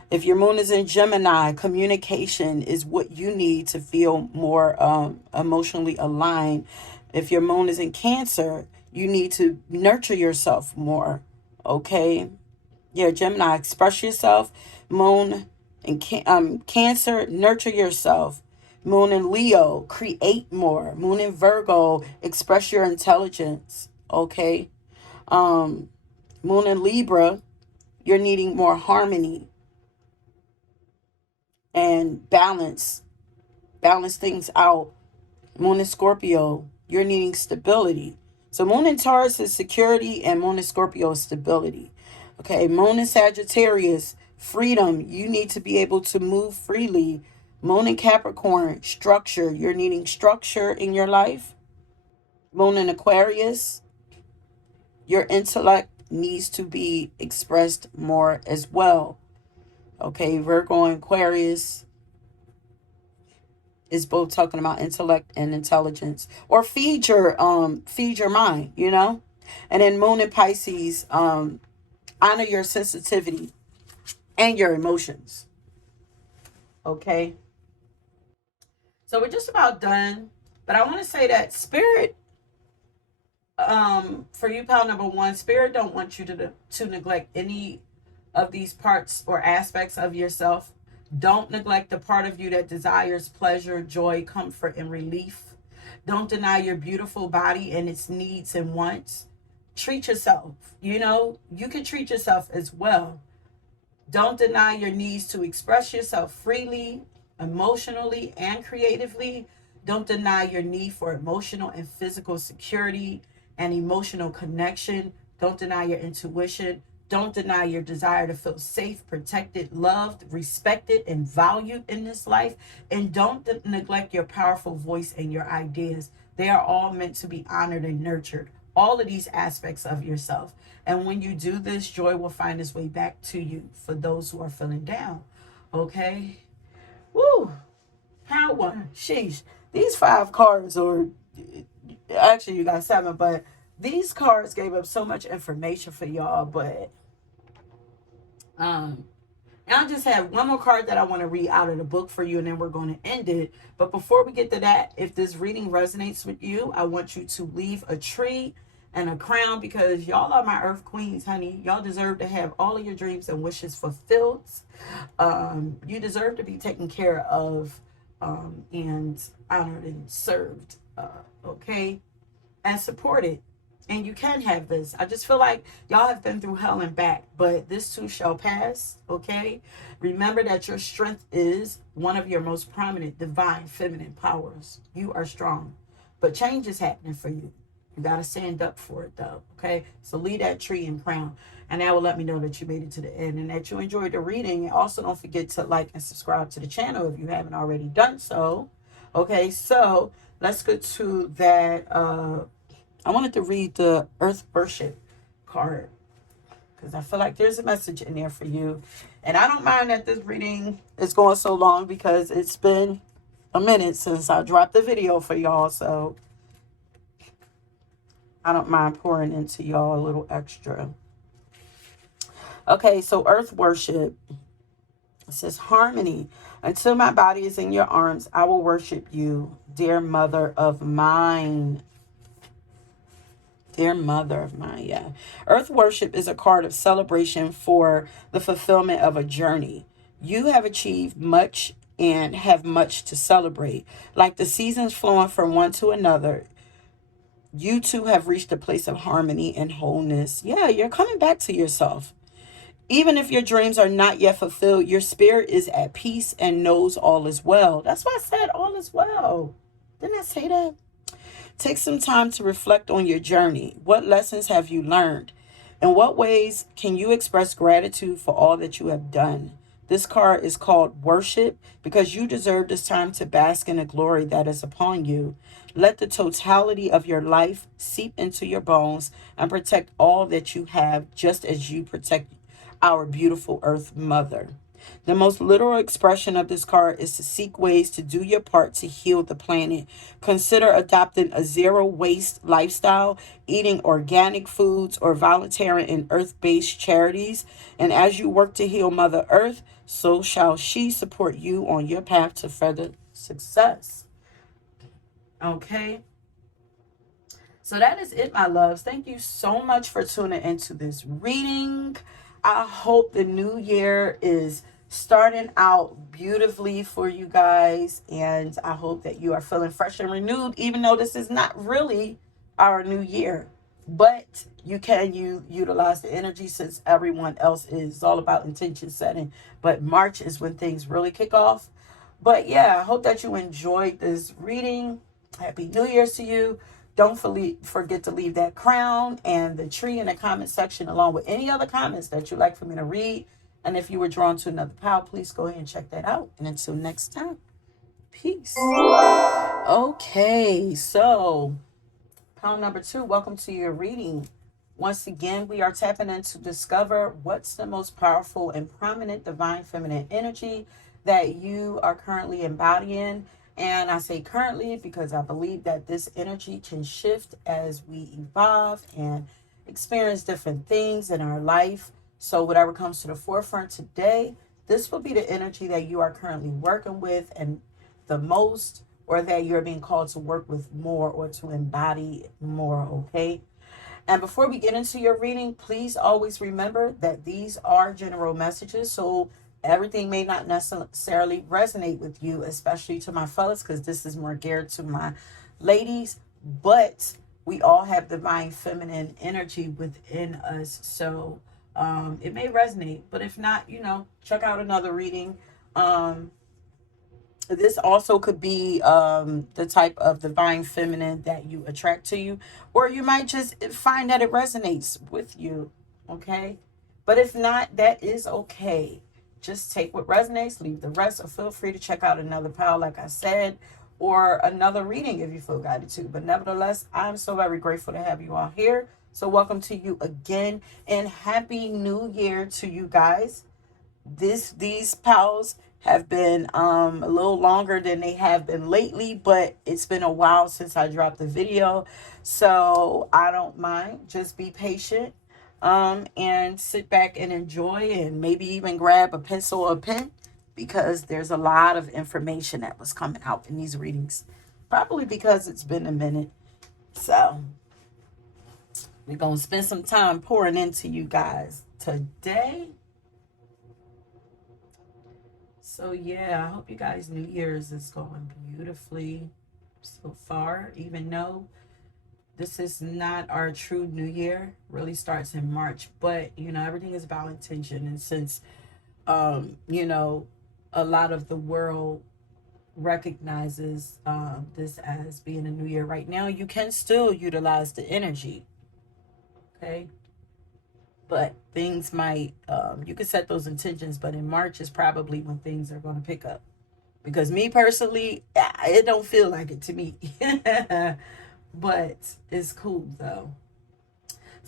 If your moon is in Gemini, communication is what you need to feel more emotionally aligned. If your moon is in Cancer, you need to nurture yourself more. Okay. Yeah, Gemini, express yourself. Moon and Cancer, nurture yourself. Moon in Leo, create more. Moon in Virgo, express your intelligence. Okay. Um, Moon in Libra, you're needing more harmony and balance. Balance things out. Moon in Scorpio, you're needing stability. So Moon in Taurus is security and Moon in Scorpio is stability. Okay, Moon in Sagittarius, freedom. You need to be able to move freely. Moon in Capricorn, structure. You're needing structure in your life. Moon in Aquarius, your intellect needs to be expressed more as well. Okay, Virgo and Aquarius is both talking about intellect and intelligence. Or feed your mind, you know? And then Moon in Pisces, honor your sensitivity and your emotions. Okay? So we're just about done. But I want to say that spirit, for you, pal number one, spirit don't want you to neglect any of these parts or aspects of yourself. Don't neglect the part of you that desires pleasure, joy, comfort, and relief. Don't deny your beautiful body and its needs and wants. Treat yourself. You know, you can treat yourself as well. Don't deny your needs to express yourself freely, emotionally, and creatively. Don't deny your need for emotional and physical security and emotional connection. Don't deny your intuition. Don't deny your desire to feel safe, protected, loved, respected, and valued in this life. And don't neglect your powerful voice and your ideas. They are all meant to be honored and nurtured. All of these aspects of yourself. And when you do this, joy will find its way back to you for those who are feeling down. Okay? Woo! Power. Sheesh. These 5 cards, or actually you got 7, but these cards gave up so much information for y'all. But and I just have one more card that I want to read out of the book for you, and then we're going to end it. But before we get to that, if this reading resonates with you, I want you to leave a tree and a crown, because y'all are my earth queens, honey. Y'all deserve to have all of your dreams and wishes fulfilled. You deserve to be taken care of, and honored and served, okay, and supported. And you can have this. I just feel like y'all have been through hell and back, but this too shall pass, okay? Remember that your strength is one of your most prominent divine feminine powers. You are strong, but change is happening for you. You got to stand up for it, though, okay? So leave that tree and crown, and that will let me know that you made it to the end and that you enjoyed the reading. And also don't forget to like and subscribe to the channel if you haven't already done so. Okay, so let's get to that. I wanted to read the Earth Worship card. because I feel like there's a message in there for you. And I don't mind that this reading is going so long because it's been a minute since I dropped the video for y'all. So I don't mind pouring into y'all a little extra. Okay, so earth worship. It says harmony. Until my body is in your arms, I will worship you, dear mother of mine. Dear mother of mine, yeah. Earth worship is a card of celebration for the fulfillment of a journey. You have achieved much and have much to celebrate. Like the seasons flowing from one to another, you too have reached a place of harmony and wholeness. Yeah, you're coming back to yourself. Even if your dreams are not yet fulfilled, your spirit is at peace and knows all is well. That's why I said all is well. Didn't I say that? Take some time to reflect on your journey. What lessons have you learned? In what ways can you express gratitude for all that you have done? This card is called Worship because you deserve this time to bask in the glory that is upon you. Let the totality of your life seep into your bones and protect all that you have, just as you protect our beautiful Earth Mother. The most literal expression of this card is to seek ways to do your part to heal the planet. Consider adopting a zero waste lifestyle, eating organic foods, or volunteering in earth based charities. And as you work to heal Mother Earth, so shall she support you on your path to further success. Okay. So that is it, my loves. Thank you so much for tuning into this reading. I hope the new year is starting out beautifully for you guys. And I hope that you are feeling fresh and renewed, even though this is not really our new year. But you can utilize the energy since everyone else is. It's all about intention setting. But March is when things really kick off. But yeah, I hope that you enjoyed this reading. Happy New Year's to you. Don't forget to leave that crown and the tree in the comment section, along with any other comments that you'd like for me to read. And if you were drawn to another pile, please go ahead and check that out. And until next time, peace. Okay, so pile number 2, welcome to your reading. Once again, we are tapping in to discover what's the most powerful and prominent divine feminine energy that you are currently embodying. And I say currently because I believe that this energy can shift as we evolve and experience different things in our life. So whatever comes to the forefront today, this will be the energy that you are currently working with and the most, or that you're being called to work with more or to embody more, okay? And before we get into your reading, please always remember that these are general messages. So everything may not necessarily resonate with you, especially to my fellas, because this is more geared to my ladies. But we all have divine feminine energy within us. So it may resonate. But if not, check out another reading. This also could be the type of divine feminine that you attract to you, or you might just find that it resonates with you, okay? But if not, that is okay. Just take what resonates, leave the rest, or feel free to check out another pile, like I said, or another reading if you feel guided to. But nevertheless, I'm so very grateful to have you all here. So welcome to you again, and happy new year to you guys. These pals have been a little longer than they have been lately, but it's been a while since I dropped the video, so I don't mind. Just be patient and sit back and enjoy, and maybe even grab a pencil or a pen, because there's a lot of information that was coming out in these readings, probably because it's been a minute. So we're gonna spend some time pouring into you guys today. So yeah, I hope you guys' New Year's is going beautifully so far, even though this is not our true New Year. Really starts in March, but everything is about intention. And since a lot of the world recognizes this as being a new year right now, you can still utilize the energy, okay? But things might, you can set those intentions, but in March is probably when things are going to pick up. Because me personally, it don't feel like it to me. But it's cool though.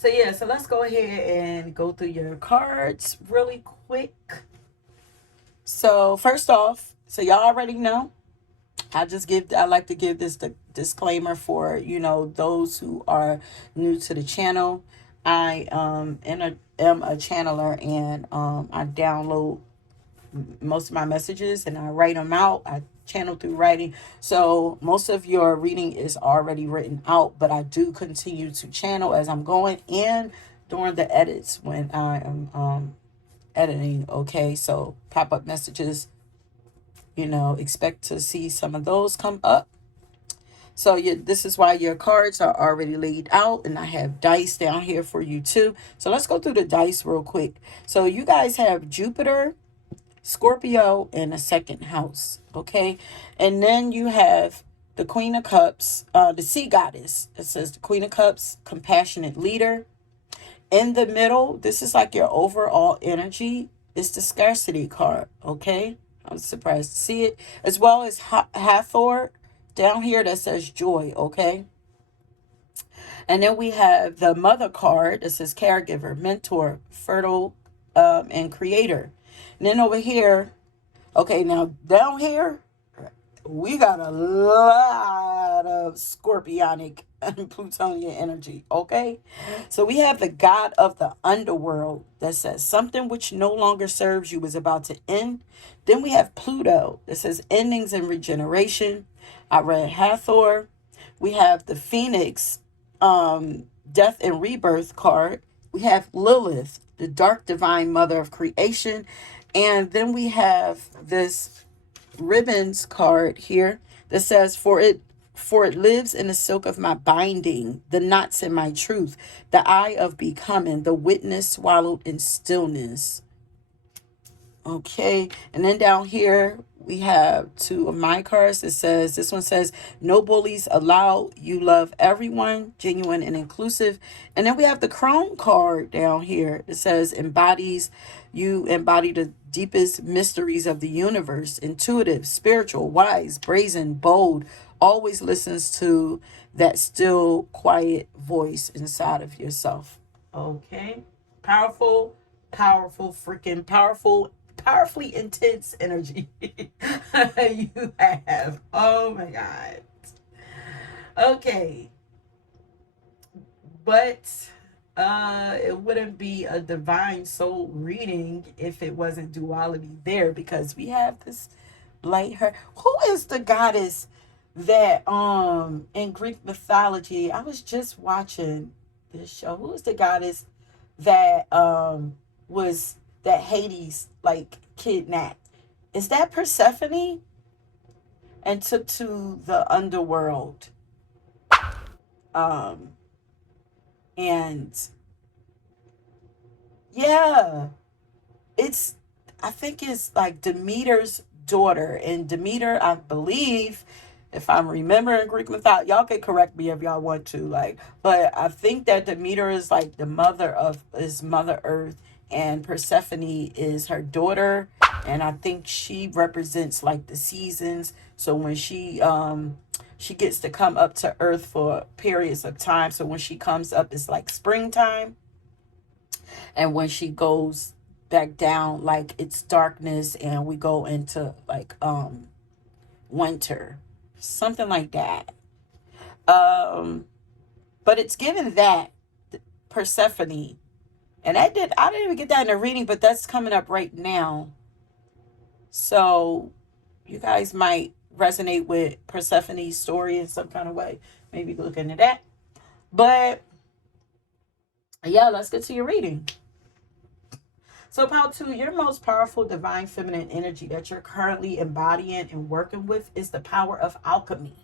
So yeah, so let's go ahead and go through your cards really quick. So first off, so y'all already know, I like to give this the disclaimer for, those who are new to the channel. I am a channeler, and I download most of my messages and I write them out. I channel through writing. So most of your reading is already written out, but I do continue to channel as I'm going and during the edits when I am editing. Okay, so pop-up messages, expect to see some of those come up. So this is why your cards are already laid out, and I have dice down here for you too. So let's go through the dice real quick. So you guys have Jupiter, Scorpio in the second house, okay? And then you have the Queen of Cups, the sea goddess. It says the Queen of Cups, compassionate leader. In the middle, this is like your overall energy. It's the scarcity card, okay? I'm surprised to see it. As well as Hathor down here that says joy, okay? And then we have the mother card that says caregiver, mentor, fertile, and creator. And then over here, okay, now down here, we got a lot of scorpionic and Plutonian energy, okay? So we have the god of the underworld that says something which no longer serves you is about to end. Then we have Pluto that says endings and regeneration. I read Hathor. We have the Phoenix, death and rebirth card. We have Lilith, the dark divine mother of creation. And then we have this ribbons card here that says, for it lives in the silk of my binding, the knots in my truth, the eye of becoming, the witness swallowed in stillness. Okay, and then down here we have two of my cards. This one says, no bullies allowed, you love everyone, genuine and inclusive. And then we have the Chrome card down here. It says, you embody the deepest mysteries of the universe, intuitive, spiritual, wise, brazen, bold, always listens to that still quiet voice inside of yourself. Okay, powerful, freaking powerful, powerfully intense energy you have. Oh my God. Okay. But it wouldn't be a divine soul reading if it wasn't duality there, because we have this light her. Who is the goddess that in Greek mythology? I was just watching this show. Who is the goddess that was that Hades like kidnapped? Is that Persephone and took to the underworld? Um and yeah, it's I think it's like Demeter's daughter, and Demeter, I believe, if I'm remembering Greek mythology, y'all can correct me if y'all want to, like, but I think that Demeter is like the mother of is Mother Earth, and Persephone is her daughter, and I think she represents like the seasons. So when she gets to come up to Earth for periods of time. So when she comes up, it's like springtime, and when she goes back down, like it's darkness and we go into like winter, something like that. um but it's given that Persephone, and I didn't even get that in the reading, but that's coming up right now. So you guys might resonate with Persephone's story in some kind of way, maybe look into that. But yeah, let's get to your reading. So, part two, your most powerful divine feminine energy that you're currently embodying and working with is the power of alchemy.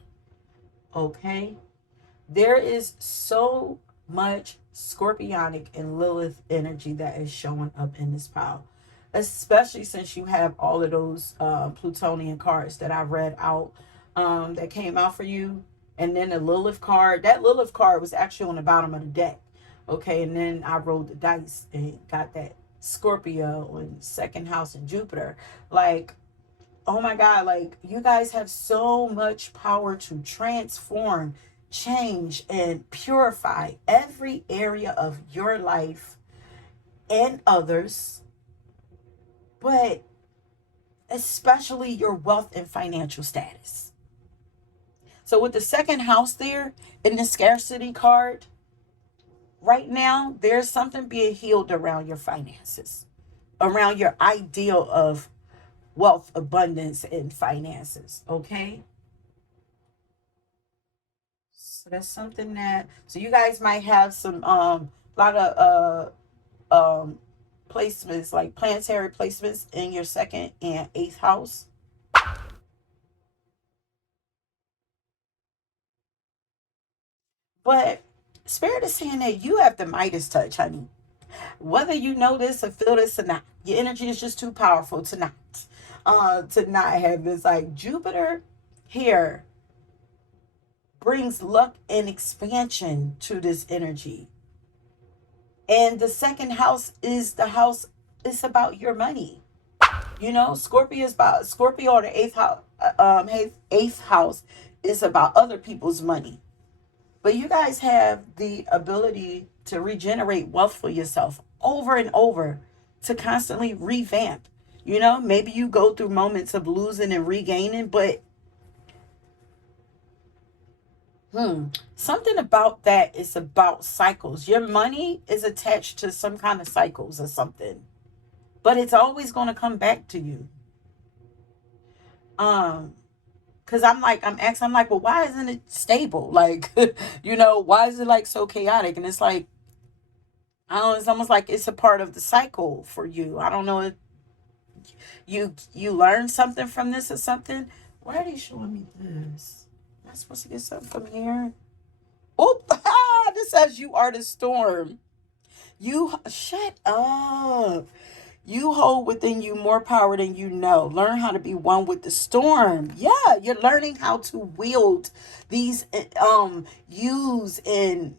Okay? There is so much scorpionic and Lilith energy that is showing up in this pile, especially since you have all of those Plutonian cards that I read out, that came out for you. And then the Lilith card, that Lilith card was actually on the bottom of the deck. Okay, and then I rolled the dice and got that Scorpio and second house and Jupiter. Like, oh my God, like you guys have so much power to transform change and purify every area of your life and others, but especially your wealth and financial status. So with the second house there in the scarcity card, right now there's something being healed around your finances, around your ideal of wealth, abundance, and finances. Okay. So that's something that, so you guys might have some lot of placements, like planetary placements in your second and eighth house. But Spirit is saying that you have the Midas touch, honey. Whether you know this or feel this or not, your energy is just too powerful to not have this. Like Jupiter here brings luck and expansion to this energy. And the second house is the house, it's about your money. You know, Scorpio is about Scorpio, or the eighth house. Eighth house is about other people's money. But you guys have the ability to regenerate wealth for yourself over and over, to constantly revamp. You know, maybe you go through moments of losing and regaining, but something about that is about cycles. Your money is attached to some kind of cycles or something, but it's always going to come back to you. Um, Cause I'm asking, I'm like, well, why isn't it stable? Like, why is it like so chaotic? And it's like, I don't know, it's almost like it's a part of the cycle for you. I don't know if you learned something from this or something. Why are they showing me this? Am I supposed to get something from here? Oh, this says you are the storm. You shut up. You hold within you more power than you know. Learn how to be one with the storm. Yeah, you're learning how to wield these, use and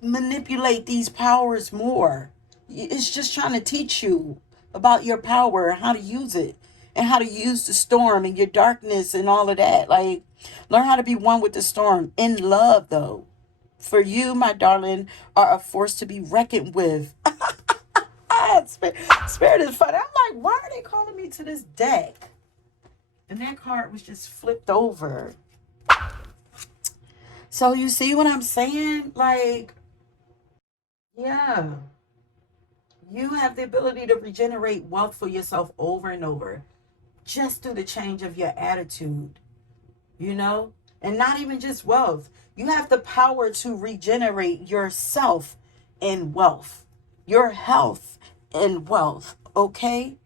manipulate these powers more. It's just trying to teach you about your power and how to use it, and how to use the storm and your darkness and all of that. Like, learn how to be one with the storm in love, though. For you, my darling, are a force to be reckoned with. Spirit is funny. I'm like, why are they calling me to this deck? And that card was just flipped over. So you see what I'm saying? Like, yeah, you have the ability to regenerate wealth for yourself over and over, just through the change of your attitude, you know? And not even just wealth. You have the power to regenerate yourself in wealth, your health and wealth, okay?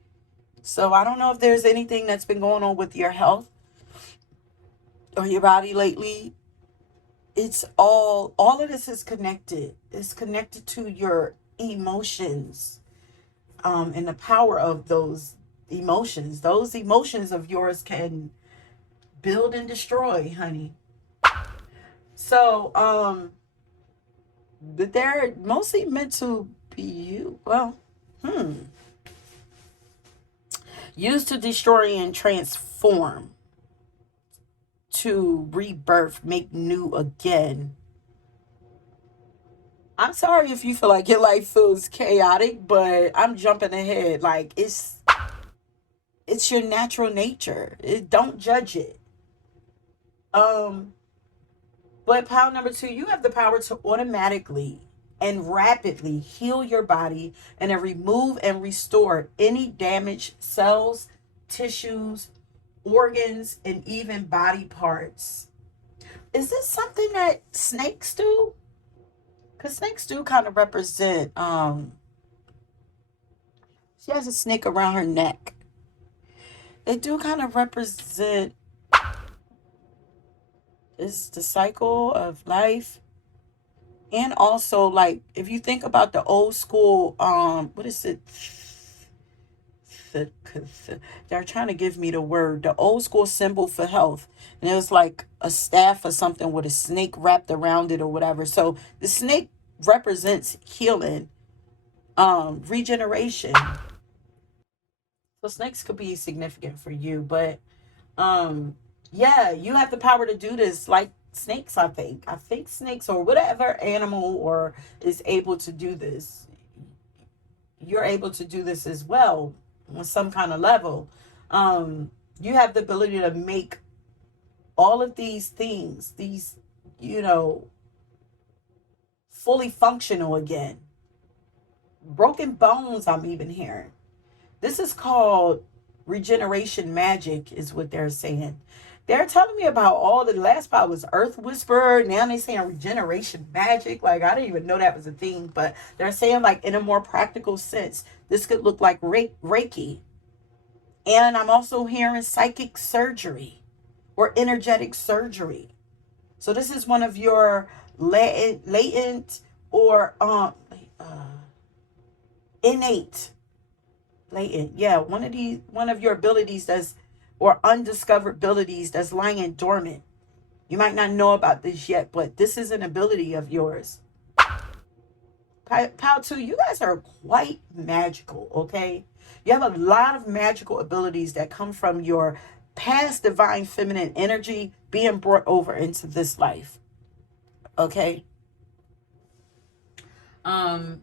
So I don't know if there's anything that's been going on with your health or your body lately. It's all of this is connected. It's connected to your emotions, and the power of those emotions. Those emotions of yours can build and destroy, honey. So, but they're mostly meant to be used to destroy and transform, to rebirth, make new again. I'm sorry if you feel like your life feels chaotic, but I'm jumping ahead. Like, it's your natural nature. Don't judge it. Um, but power number two, you have the power to automatically and rapidly heal your body and then remove and restore any damaged cells, tissues, organs, and even body parts. Is this something that snakes do? Because snakes do kind of represent, she has a snake around her neck. They do kind of represent, it's the cycle of life. And also, like, if you think about the old school, what is it? They're trying to give me the word, the old school symbol for health. And it was like a staff or something with a snake wrapped around it or whatever. So the snake represents healing, regeneration. So snakes could be significant for you, but, um, Yeah, you have the power to do this like snakes, I think. I think snakes or whatever animal or is able to do this. You're able to do this as well on some kind of level. You have the ability to make all of these things, these, you know, fully functional again. Broken bones, I'm even hearing. This is called regeneration magic, is what they're saying. They're telling me about all the last part was Earth Whisperer. Now they're saying regeneration magic. Like, I didn't even know that was a thing, but they're saying, like, in a more practical sense, this could look like Reiki. And I'm also hearing psychic surgery or energetic surgery. So this is one of your latent or innate, latent, yeah, one of your abilities that's, or undiscovered abilities that's lying dormant. You might not know about this yet, but this is an ability of yours. Pal 2, you guys are quite magical, okay? You have a lot of magical abilities that come from your past divine feminine energy being brought over into this life, okay? Um,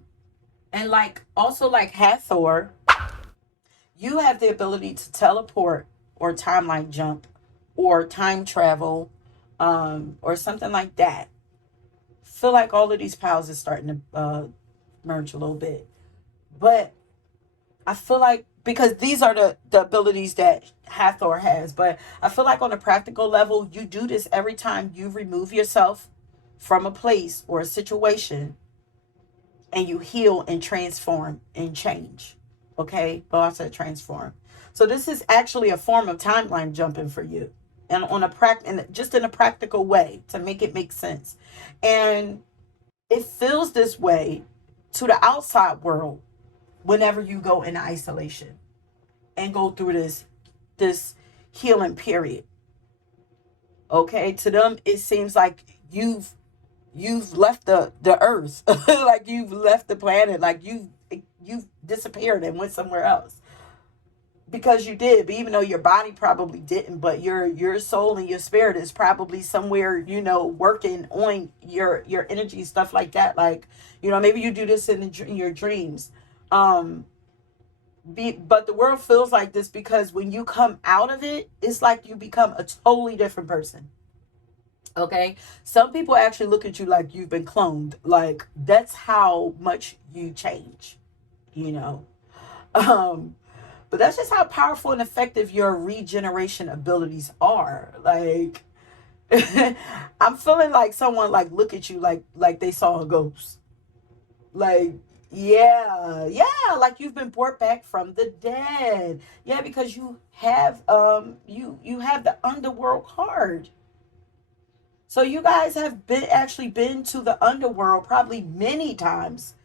and like also like Hathor, you have the ability to teleport or timeline jump or time travel, or something like that. Feel like all of these powers is starting to merge a little bit. But I feel like because these are the abilities that Hathor has, but I feel like on a practical level, you do this every time you remove yourself from a place or a situation and you heal and transform and change. Okay? Well, I said transform. So this is actually a form of timeline jumping for you. And on a just in a practical way to make it make sense. And it feels this way to the outside world whenever you go in isolation and go through this healing period. Okay? To them it seems like you've left the earth. Like you've left the planet, like you've disappeared and went somewhere else, because you did. But even though your body probably didn't, but your soul and your spirit is probably somewhere, working on your energy, stuff like that. Like, maybe you do this in your dreams. But the world feels like this because when you come out of it, it's like you become a totally different person. Okay, some people actually look at you like you've been cloned. Like, that's how much you change, you know. Um, but that's just how powerful and effective your regeneration abilities are. Like, I'm feeling like someone like look at you like they saw a ghost. Like, yeah, like you've been brought back from the dead. Yeah, because you have the underworld card. So you guys have been to the underworld probably many times,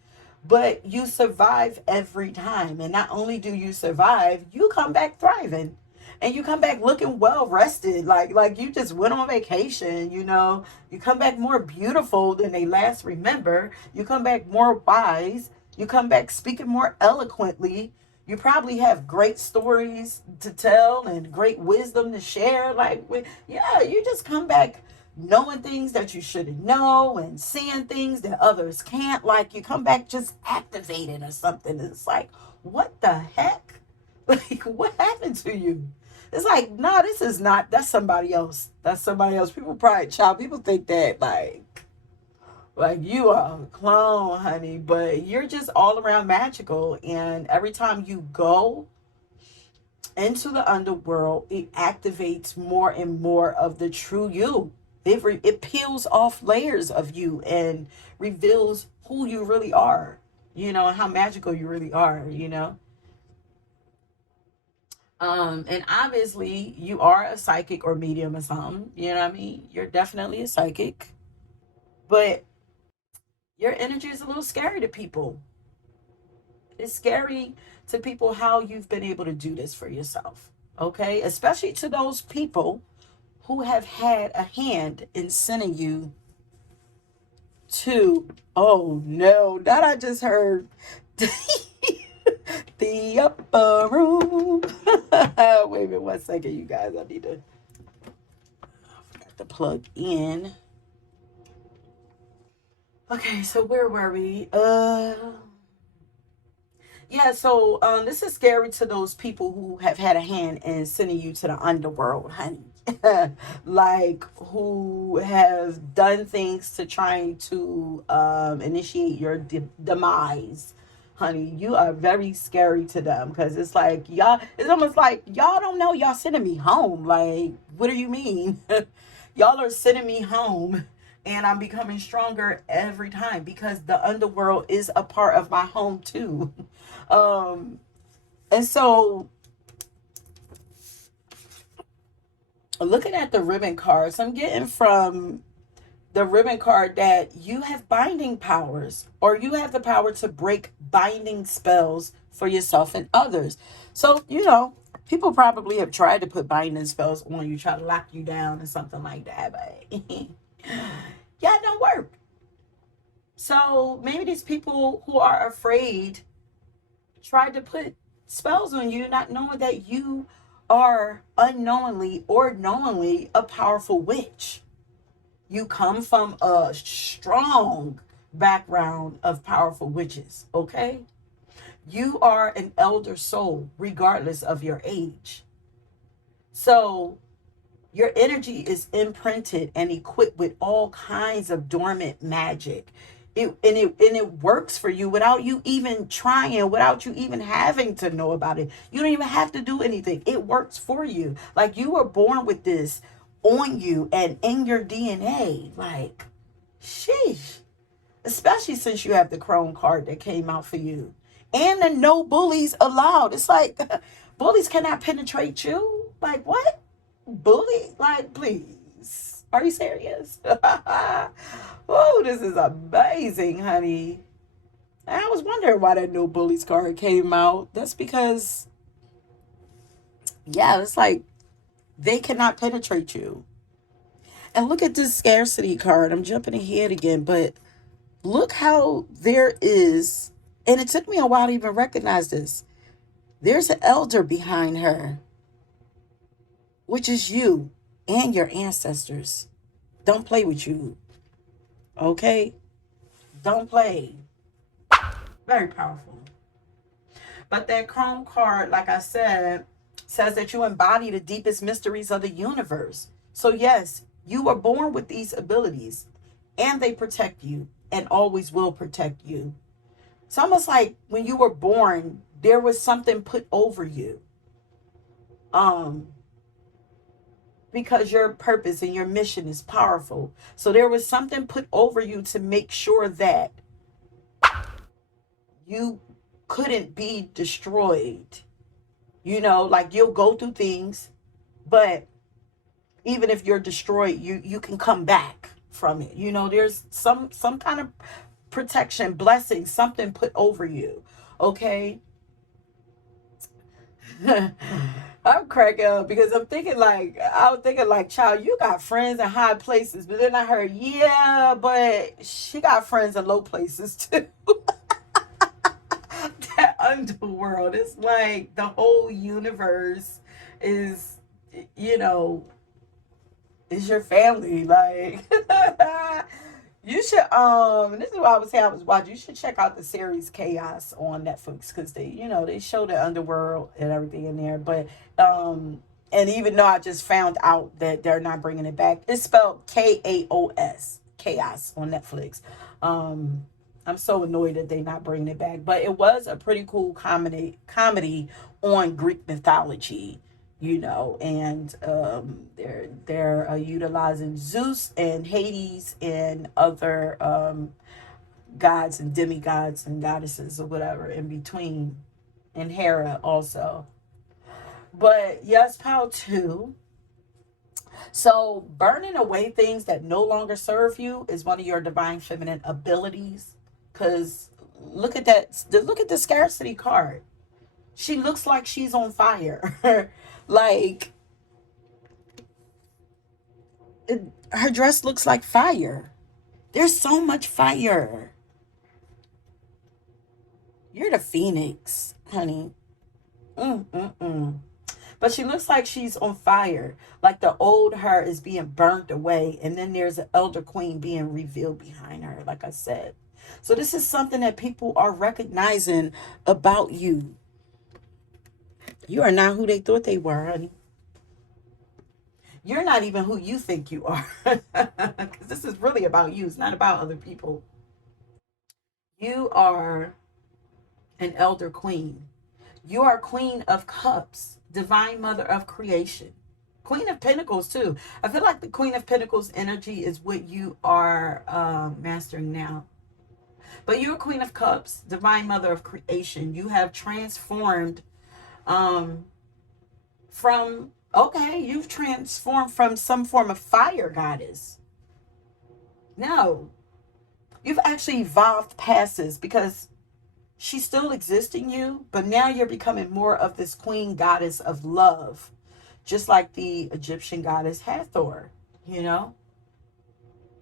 but you survive every time. And not only do you survive, you come back thriving. And you come back looking well rested, like you just went on vacation. You come back more beautiful than they last remember. You come back more wise. You come back speaking more eloquently. You probably have great stories to tell and great wisdom to share. Yeah, you just come back knowing things that you shouldn't know and seeing things that others can't. Like, you come back just activated or something. It's like, what the heck? Like, what happened to you? It's like, nah, this is not, that's somebody else. That's somebody else. People think that, like you are a clone, honey, but you're just all around magical. And every time you go into the underworld, it activates more and more of the true you. It peels off layers of you and reveals who you really are, and how magical you really are. And obviously you are a psychic or medium or something, you know what I mean? You're definitely a psychic, but your energy is a little scary to people. It's scary to people how you've been able to do this for yourself. Okay? Especially to those people who have had a hand in sending you to, oh no, that I just heard the upper room. Wait a minute, 1 second, you guys. I need to to plug in. Okay, so where were we? Yeah, so this is scary to those people who have had a hand in sending you to the underworld, honey. Like, who have done things to try to initiate your demise, honey. You are very scary to them because it's like, y'all, it's almost like y'all don't know y'all sending me home. Like, what do you mean? Y'all are sending me home, and I'm becoming stronger every time because the underworld is a part of my home too. Um, and so looking at the ribbon cards, I'm getting from the ribbon card that you have binding powers, or you have the power to break binding spells for yourself and others. So, people probably have tried to put binding spells on you, try to lock you down and something like that, but yeah, it don't work. So maybe these people who are afraid tried to put spells on you, not knowing that you are unknowingly or knowingly a powerful witch. You come from a strong background of powerful witches, okay? You are an elder soul, regardless of your age. So your energy is imprinted and equipped with all kinds of dormant magic. It works for you without you even trying, without you even having to know about it. You don't even have to do anything. It works for you. Like, you were born with this on you and in your DNA. Like, sheesh. Especially since you have the Chrome card that came out for you. And the no bullies allowed. It's like, bullies cannot penetrate you. Like, what? Bully? Like, please. Are you serious? Oh, this is amazing, honey. I was wondering why that no bullies card came out. That's because, yeah, it's like they cannot penetrate you. And look at this scarcity card. I'm jumping ahead again, but look how there is, and it took me a while to even recognize this. There's an elder behind her, which is you and your ancestors. Don't play with you, okay? Don't play. Very powerful. But that Chrome card, like I said, says that you embody the deepest mysteries of the universe. So, yes, you were born with these abilities, and they protect you and always will protect you. It's almost like when you were born, there was something put over you. Um, because your purpose and your mission is powerful. So there was something put over you to make sure that you couldn't be destroyed. Like, you'll go through things, but even if you're destroyed, you can come back from it. There's some kind of protection, blessing, something put over you. Okay. I'm cracking up because I was thinking like, child, you got friends in high places, but then I heard, yeah, but she got friends in low places too. That underworld, it's like the whole universe is, you know, is your family. Like, you should this is what I was saying I was watching. You should check out the series Chaos on Netflix, because they show the underworld and everything in there. But and even though I just found out that they're not bringing it back, it's spelled Kaos, Chaos on Netflix. I'm so annoyed that they're not bringing it back, but it was a pretty cool comedy on Greek mythology, and they're utilizing Zeus and Hades and other gods and demigods and goddesses or whatever in between, and Hera also. But yes, Pal 2. So burning away things that no longer serve you is one of your divine feminine abilities. Because look at that. Look at the scarcity card. She looks like she's on fire. Like, her dress looks like fire. There's so much fire. You're the phoenix, honey. Mm-mm-mm. But she looks like she's on fire. Like the old her is being burnt away. And then there's an elder queen being revealed behind her, like I said. So this is something that people are recognizing about you. You are not who they thought they were, honey. You're not even who you think you are. Because this is really about you. It's not about other people. You are an elder queen. You are Queen of Cups, Divine Mother of Creation. Queen of Pentacles, too. I feel like the Queen of Pentacles energy is what you are mastering now. But you're Queen of Cups, Divine Mother of Creation. You have transformed um, you've transformed from some form of fire goddess. No, you've actually evolved past this because she still exists in you, but now you're becoming more of this queen goddess of love, just like the Egyptian goddess Hathor, you know?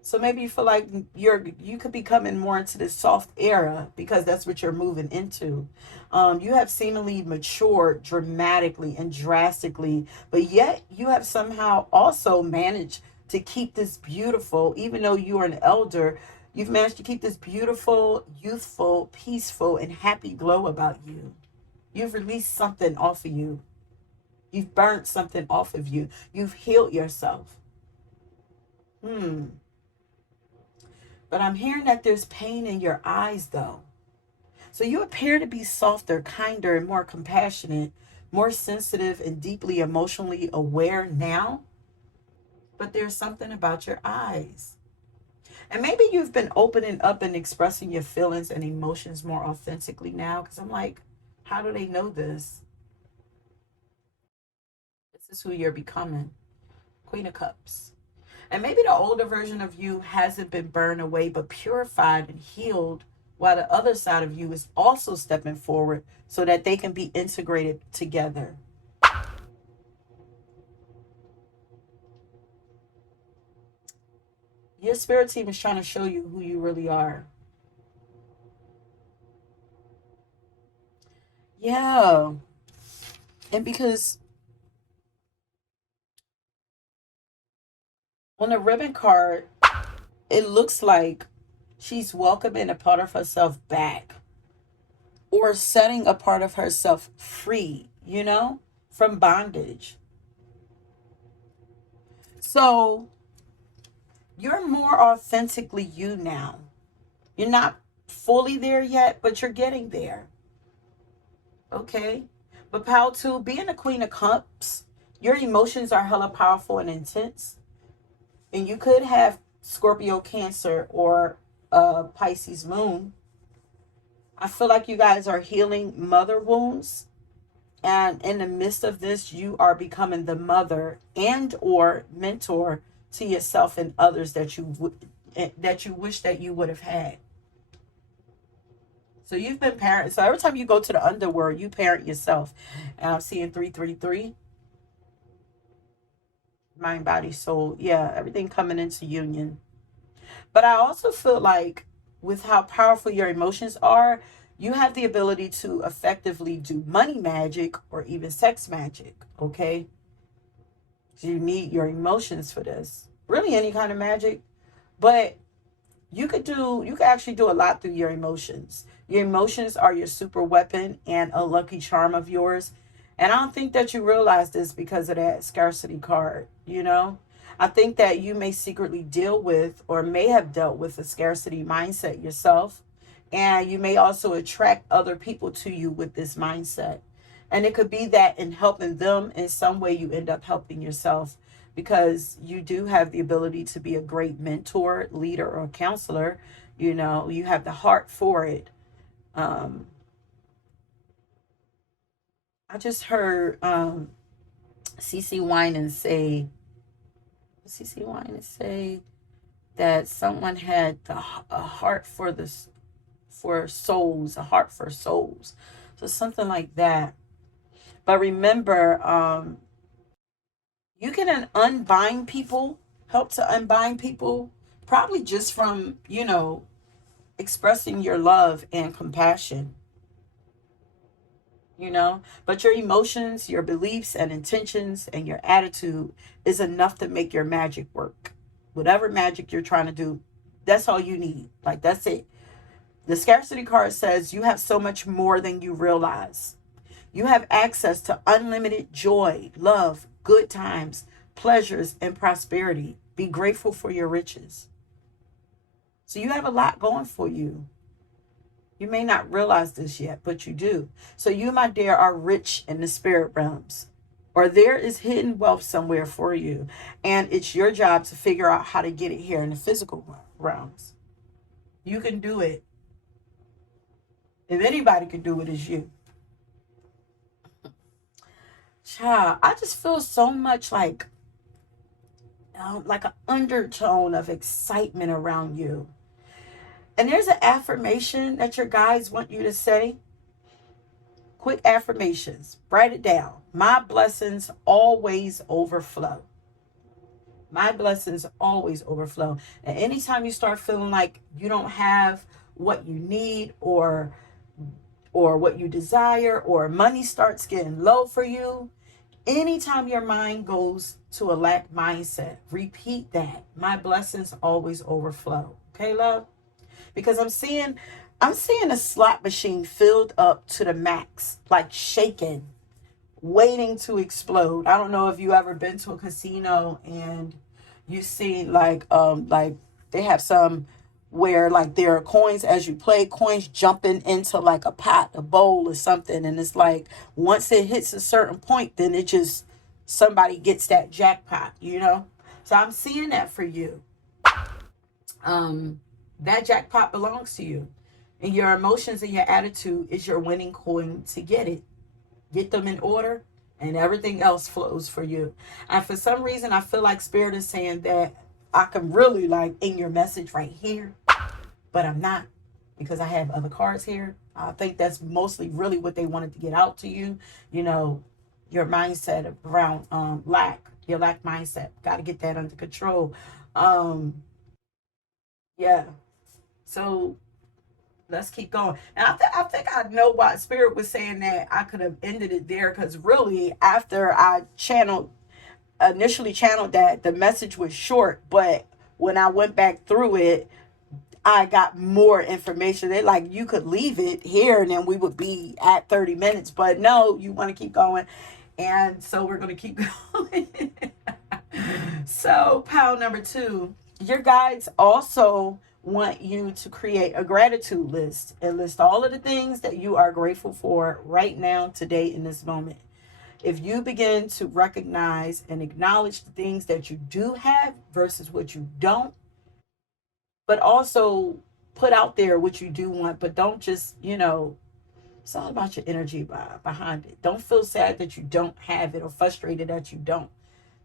So maybe you feel like you could be coming more into this soft era because that's what you're moving into. You have seemingly matured dramatically and drastically, but yet you have somehow also managed to keep this beautiful, even though you are an elder, you've managed to keep this beautiful, youthful, peaceful, and happy glow about you. You've released something off of you. You've burnt something off of you. You've healed yourself. Hmm. But I'm hearing that there's pain in your eyes, though. So you appear to be softer, kinder, and more compassionate, more sensitive, and deeply emotionally aware now. But there's something about your eyes. And maybe you've been opening up and expressing your feelings and emotions more authentically now. Because I'm like, how do they know this? This is who you're becoming. Queen of Cups. And maybe the older version of you hasn't been burned away, but purified and healed, while the other side of you is also stepping forward so that they can be integrated together. Your spirit team is trying to show you who you really are. Yeah. And because on the ribbon card, it looks like she's welcoming a part of herself back or setting a part of herself free, from bondage. So you're more authentically you now. You're not fully there yet, but you're getting there. Okay? But Pal 2, being a Queen of Cups, your emotions are hella powerful and intense. And you could have Scorpio, Cancer, or Pisces moon. I feel like you guys are healing mother wounds. And in the midst of this, you are becoming the mother and or mentor to yourself and others that you wish that you would have had. So you've been parent. So every time you go to the underworld, you parent yourself. And I'm seeing 333, mind, body, soul. Yeah, everything coming into union. But I also feel like with how powerful your emotions are, you have the ability to effectively do money magic or even sex magic. Okay. So you need your emotions for this. Really, any kind of magic. But you could actually do a lot through your emotions. Your emotions are your super weapon and a lucky charm of yours. And I don't think that you realize this because of that scarcity card. I think that you may secretly deal with or may have dealt with a scarcity mindset yourself. And you may also attract other people to you with this mindset. And it could be that in helping them in some way, you end up helping yourself because you do have the ability to be a great mentor, leader, or counselor. You have the heart for it. Um, I just heard CC Winans say that someone had a heart for souls, a heart for souls. So something like that. But remember, you can unbind people, help to unbind people, probably just from, expressing your love and compassion. you know, but your emotions, your beliefs and intentions and your attitude is enough to make your magic work. Whatever magic you're trying to do, that's all you need. Like, that's it. The scarcity card says you have so much more than you realize. You have access to unlimited joy, love, good times, pleasures, and prosperity. Be grateful for your riches. So you have a lot going for you. You may not realize this yet, but you do. So you, my dear, are rich in the spirit realms, or there is hidden wealth somewhere for you. And it's your job to figure out how to get it here in the physical realms. You can do it. If anybody can do it, it's you. Child, I just feel so much like an undertone of excitement around you. And there's an affirmation that your guides want you to say. Quick affirmations. Write it down. My blessings always overflow. My blessings always overflow. And anytime you start feeling like you don't have what you need or what you desire, or money starts getting low for you, anytime your mind goes to a lack mindset, repeat that. My blessings always overflow. Okay, love? Because I'm seeing a slot machine filled up to the max, like shaking, waiting to explode. I don't know if you ever been to a casino and you see like they have some where like there are coins as you play, coins jumping into like a pot, a bowl or something, and it's like once it hits a certain point, then it just somebody gets that jackpot, you know? So I'm seeing that for you. That jackpot belongs to you. And your emotions and your attitude is your winning coin to get it. Get them in order, and everything else flows for you. And for some reason, I feel like Spirit is saying that I can really like in your message right here, but I'm not, because I have other cards here. I think that's mostly really what they wanted to get out to you. You know, your mindset around lack, your lack mindset. Got to get that under control. Yeah. So let's keep going. And I think I know why Spirit was saying that I could have ended it there, because really after I initially channeled that, the message was short, but when I went back through it, I got more information. They like, you could leave it here and then we would be at 30 minutes, but no, you want to keep going. And so we're going to keep going. So, pile number 2, your guides also want you to create a gratitude list and list all of the things that you are grateful for right now, today, in this moment. If you begin to recognize and acknowledge the things that you do have versus what you don't, but also put out there what you do want, but don't just, it's all about your energy behind it. Don't feel sad that you don't have it or frustrated that you don't.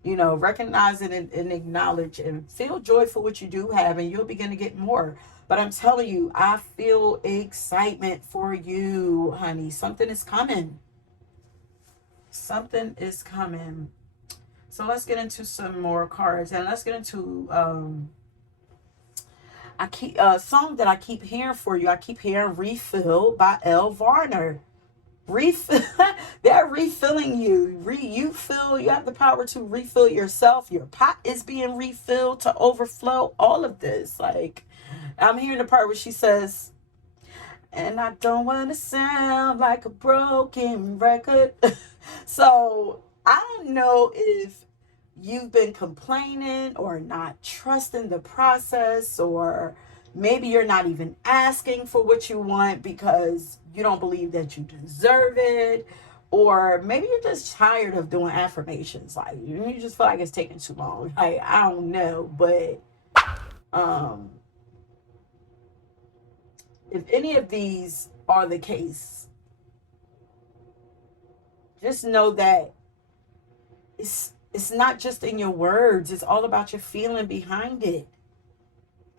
Recognize it and acknowledge and feel joy for what you do have, and you'll begin to get more. But I'm telling you, I feel excitement for you, honey. Something is coming. Something is coming. So let's get into some more cards, and let's get into I keep a song that I keep hearing for you. I keep hearing "Refill" by Elle Varner. Refill. They're refilling you. You have the power to refill yourself. Your pot is being refilled to overflow. All of this, like, I'm hearing the part where she says, and I don't want to sound like a broken record. So I don't know if you've been complaining or not trusting the process, or maybe you're not even asking for what you want because you don't believe that you deserve it, or maybe you're just tired of doing affirmations. Like, you just feel like it's taking too long. Like, I don't know, but um if any of these are the case, just know that it's not just in your words. It's all about your feeling behind it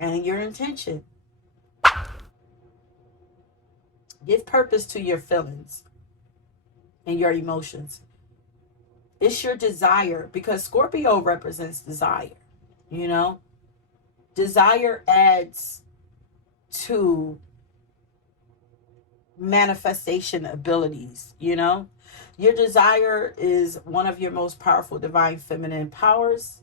and your intention. Give purpose to your feelings and your emotions. It's your desire, because Scorpio represents desire. You know, desire adds to manifestation abilities, you know? Your desire is one of your most powerful divine feminine powers.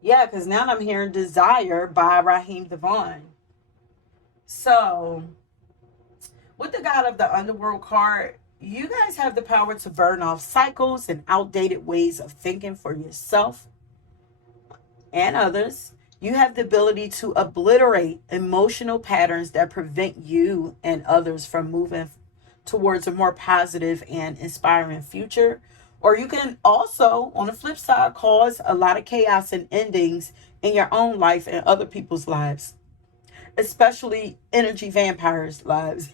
Yeah, because now I'm hearing desire by Raheem Devon. So, with the God of the Underworld card, you guys have the power to burn off cycles and outdated ways of thinking for yourself and others. You have the ability to obliterate emotional patterns that prevent you and others from moving towards a more positive and inspiring future. Or you can also, on the flip side, cause a lot of chaos and endings in your own life and other people's lives, especially energy vampires' lives.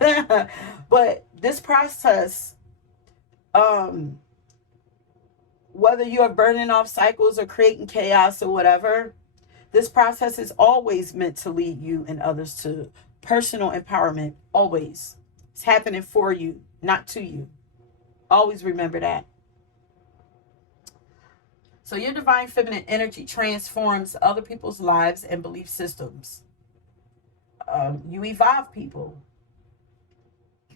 But this process, um, whether you are burning off cycles or creating chaos or whatever, this process is always meant to lead you and others to personal empowerment. Always. It's happening for you, not to you. Always remember that. So your divine feminine energy transforms other people's lives and belief systems. You evolve people.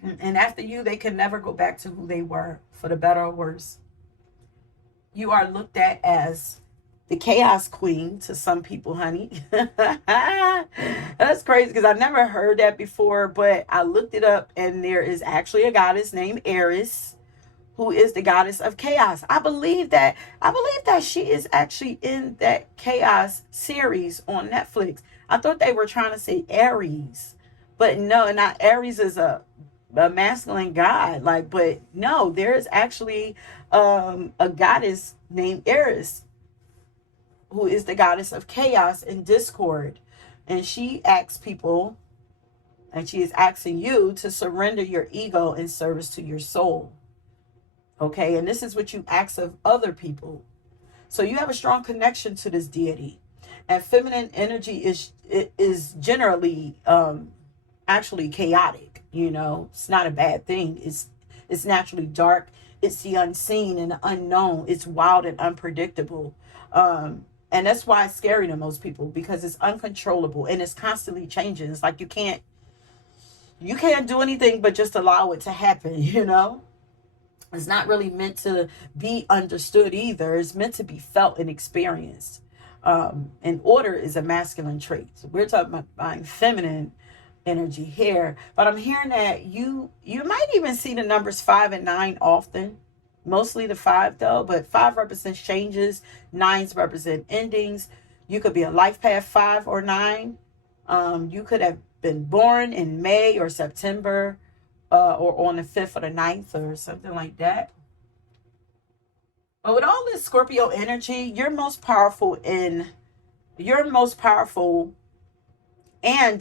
And after you, they can never go back to who they were, for the better or worse. You are looked at as the chaos queen to some people, honey. That's crazy because I never heard that before, but I looked it up and there is actually a goddess named Eris who is the goddess of chaos. I believe that she is actually in that chaos series on Netflix. I thought they were trying to say Aries, but no, not Aries is a masculine god. Like, but no, there is actually a goddess named Eris who is the goddess of chaos and discord. And she asks people, and she is asking you to surrender your ego in service to your soul. Okay, and this is what you ask of other people. So you have a strong connection to this deity. And feminine energy is generally actually chaotic, you know. It's not a bad thing. It's naturally dark. It's the unseen and the unknown. It's wild and unpredictable. And that's why it's scary to most people, because it's uncontrollable and it's constantly changing. It's like you can't do anything but just allow it to happen, you know? It's not really meant to be understood either. It's meant to be felt and experienced. And order is a masculine trait. So we're talking about feminine energy here. But I'm hearing that you might even see the numbers 5 and 9 often. Mostly the 5 though, but 5 represents changes, 9s represent endings. You could be a life path 5 or 9. You could have been born in May or September, or on the 5th or the 9th or something like that. But with all this Scorpio energy, you're most powerful and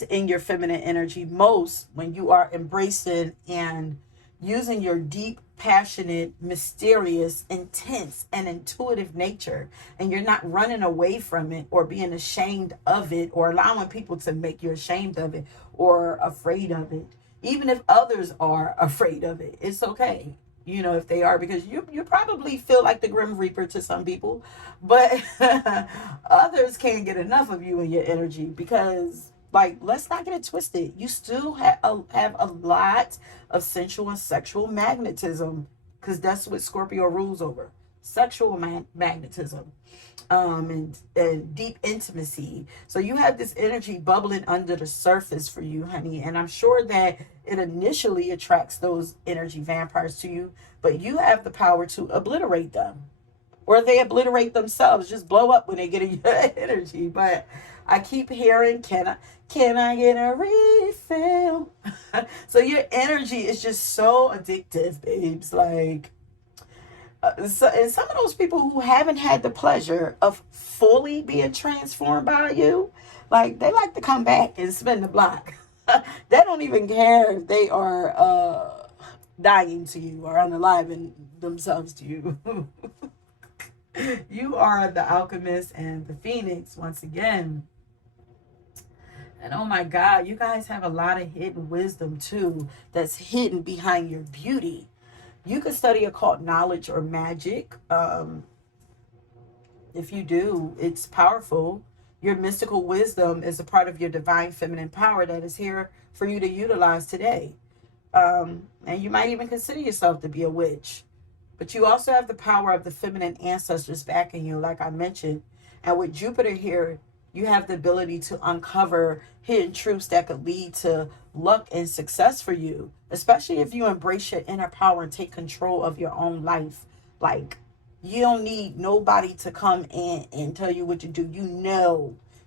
in your feminine energy most when you are embracing and using your deep, passionate, mysterious, intense, and intuitive nature. And you're not running away from it or being ashamed of it or allowing people to make you ashamed of it or afraid of it. Even if others are afraid of it, it's okay. You know, if they are, because you probably feel like the Grim Reaper to some people, but others can't get enough of you and your energy because, like, let's not get it twisted. You still have a lot of sensual and sexual magnetism, because that's what Scorpio rules over: sexual magnetism, and deep intimacy. So you have this energy bubbling under the surface for you, honey, and I'm sure that it initially attracts those energy vampires to you, but you have the power to obliterate them, or they obliterate themselves, just blow up when they get in your energy. But I keep hearing, can I get a refill? So your energy is just so addictive, babes. Like, and some of those people who haven't had the pleasure of fully being transformed by you, like, they like to come back and spin the block. They don't even care if they are dying to you or unaliving themselves to you. You are the alchemist and the phoenix once again. And oh my God, you guys have a lot of hidden wisdom too that's hidden behind your beauty. You could study occult knowledge or magic. If you do, it's powerful. Your mystical wisdom is a part of your divine feminine power that is here for you to utilize today. And you might even consider yourself to be a witch. But you also have the power of the feminine ancestors backing you, like I mentioned. And with Jupiter here, you have the ability to uncover hidden truths that could lead to luck and success for you, especially if you embrace your inner power and take control of your own life. Like, you don't need nobody to come in and tell you what to do.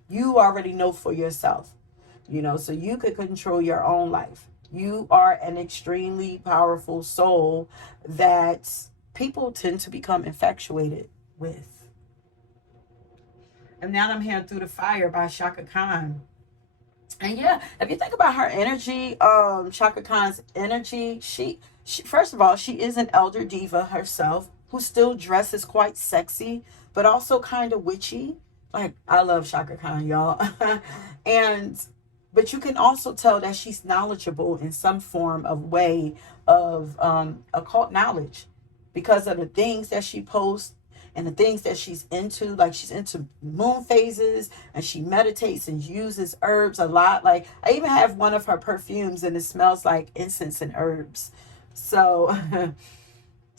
You already know for yourself, so you could control your own life. You are an extremely powerful soul that people tend to become infatuated with. And now I'm hearing Through the Fire by Shaka Khan. And yeah, if you think about her energy, Shaka Khan's energy, she first of all, she is an elder diva herself who still dresses quite sexy, but also kind of witchy. Like, I love Shaka Khan, y'all. and but you can also tell that she's knowledgeable in some form of way of occult knowledge because of the things that she posts and the things that she's into. Like, she's into moon phases, and she meditates and uses herbs a lot. Like, I even have one of her perfumes and it smells like incense and herbs. So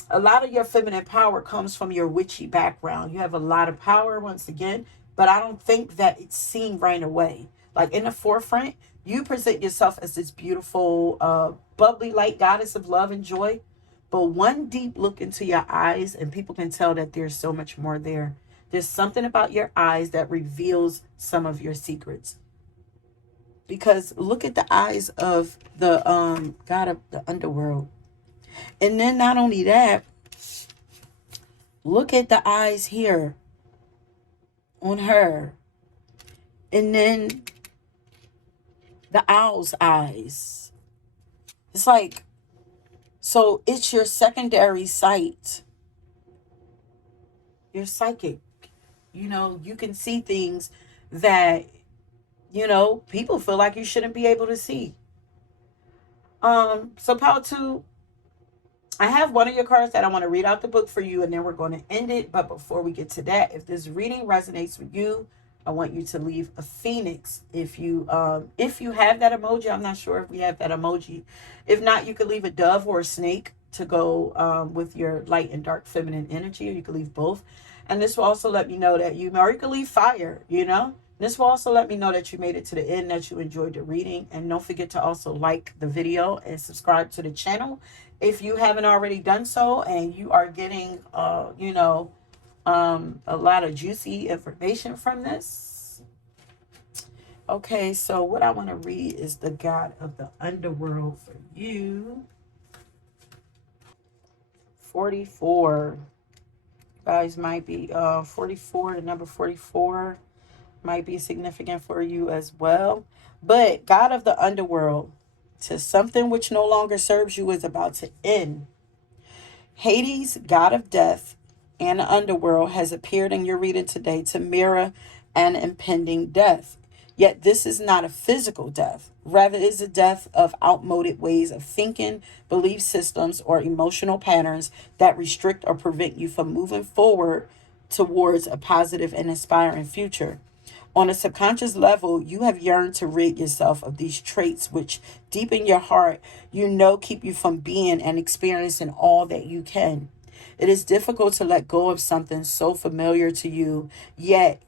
a lot of your feminine power comes from your witchy background. You have a lot of power, once again, but I don't think that it's seen right away. Like, in the forefront, you present yourself as this beautiful, bubbly light goddess of love and joy. But one deep look into your eyes, and people can tell that there's so much more there. There's something about your eyes that reveals some of your secrets. Because look at the eyes of the god of the underworld. And then not only that, look at the eyes here on her. And then the owl's eyes. It's like, so it's your secondary sight. You're psychic. You can see things that, people feel like you shouldn't be able to see. So power two, I have one of your cards that I want to read out the book for you, and then we're going to end it. But before we get to that, if this reading resonates with you, I want you to leave a phoenix. If you have that emoji, I'm not sure if we have that emoji. If not, you could leave a dove or a snake to go with your light and dark feminine energy, or you could leave both. And this will also let me know that or you could leave fire. This will also let me know that you made it to the end, that you enjoyed the reading. And don't forget to also like the video and subscribe to the channel if you haven't already done so, and you are getting, a lot of juicy information from this. Okay, so what I want to read is the God of the Underworld for you. 44. Guys, might be 44, the number 44 might be significant for you as well. But God of the Underworld, to something which no longer serves you is about to end. Hades, god of death and the underworld, has appeared in your reading today to mirror an impending death. Yet this is not a physical death. Rather, it is a death of outmoded ways of thinking, belief systems, or emotional patterns that restrict or prevent you from moving forward towards a positive and inspiring future. On a subconscious level, you have yearned to rid yourself of these traits which, deep in your heart, keep you from being and experiencing all that you can. It is difficult to let go of something so familiar to you, yet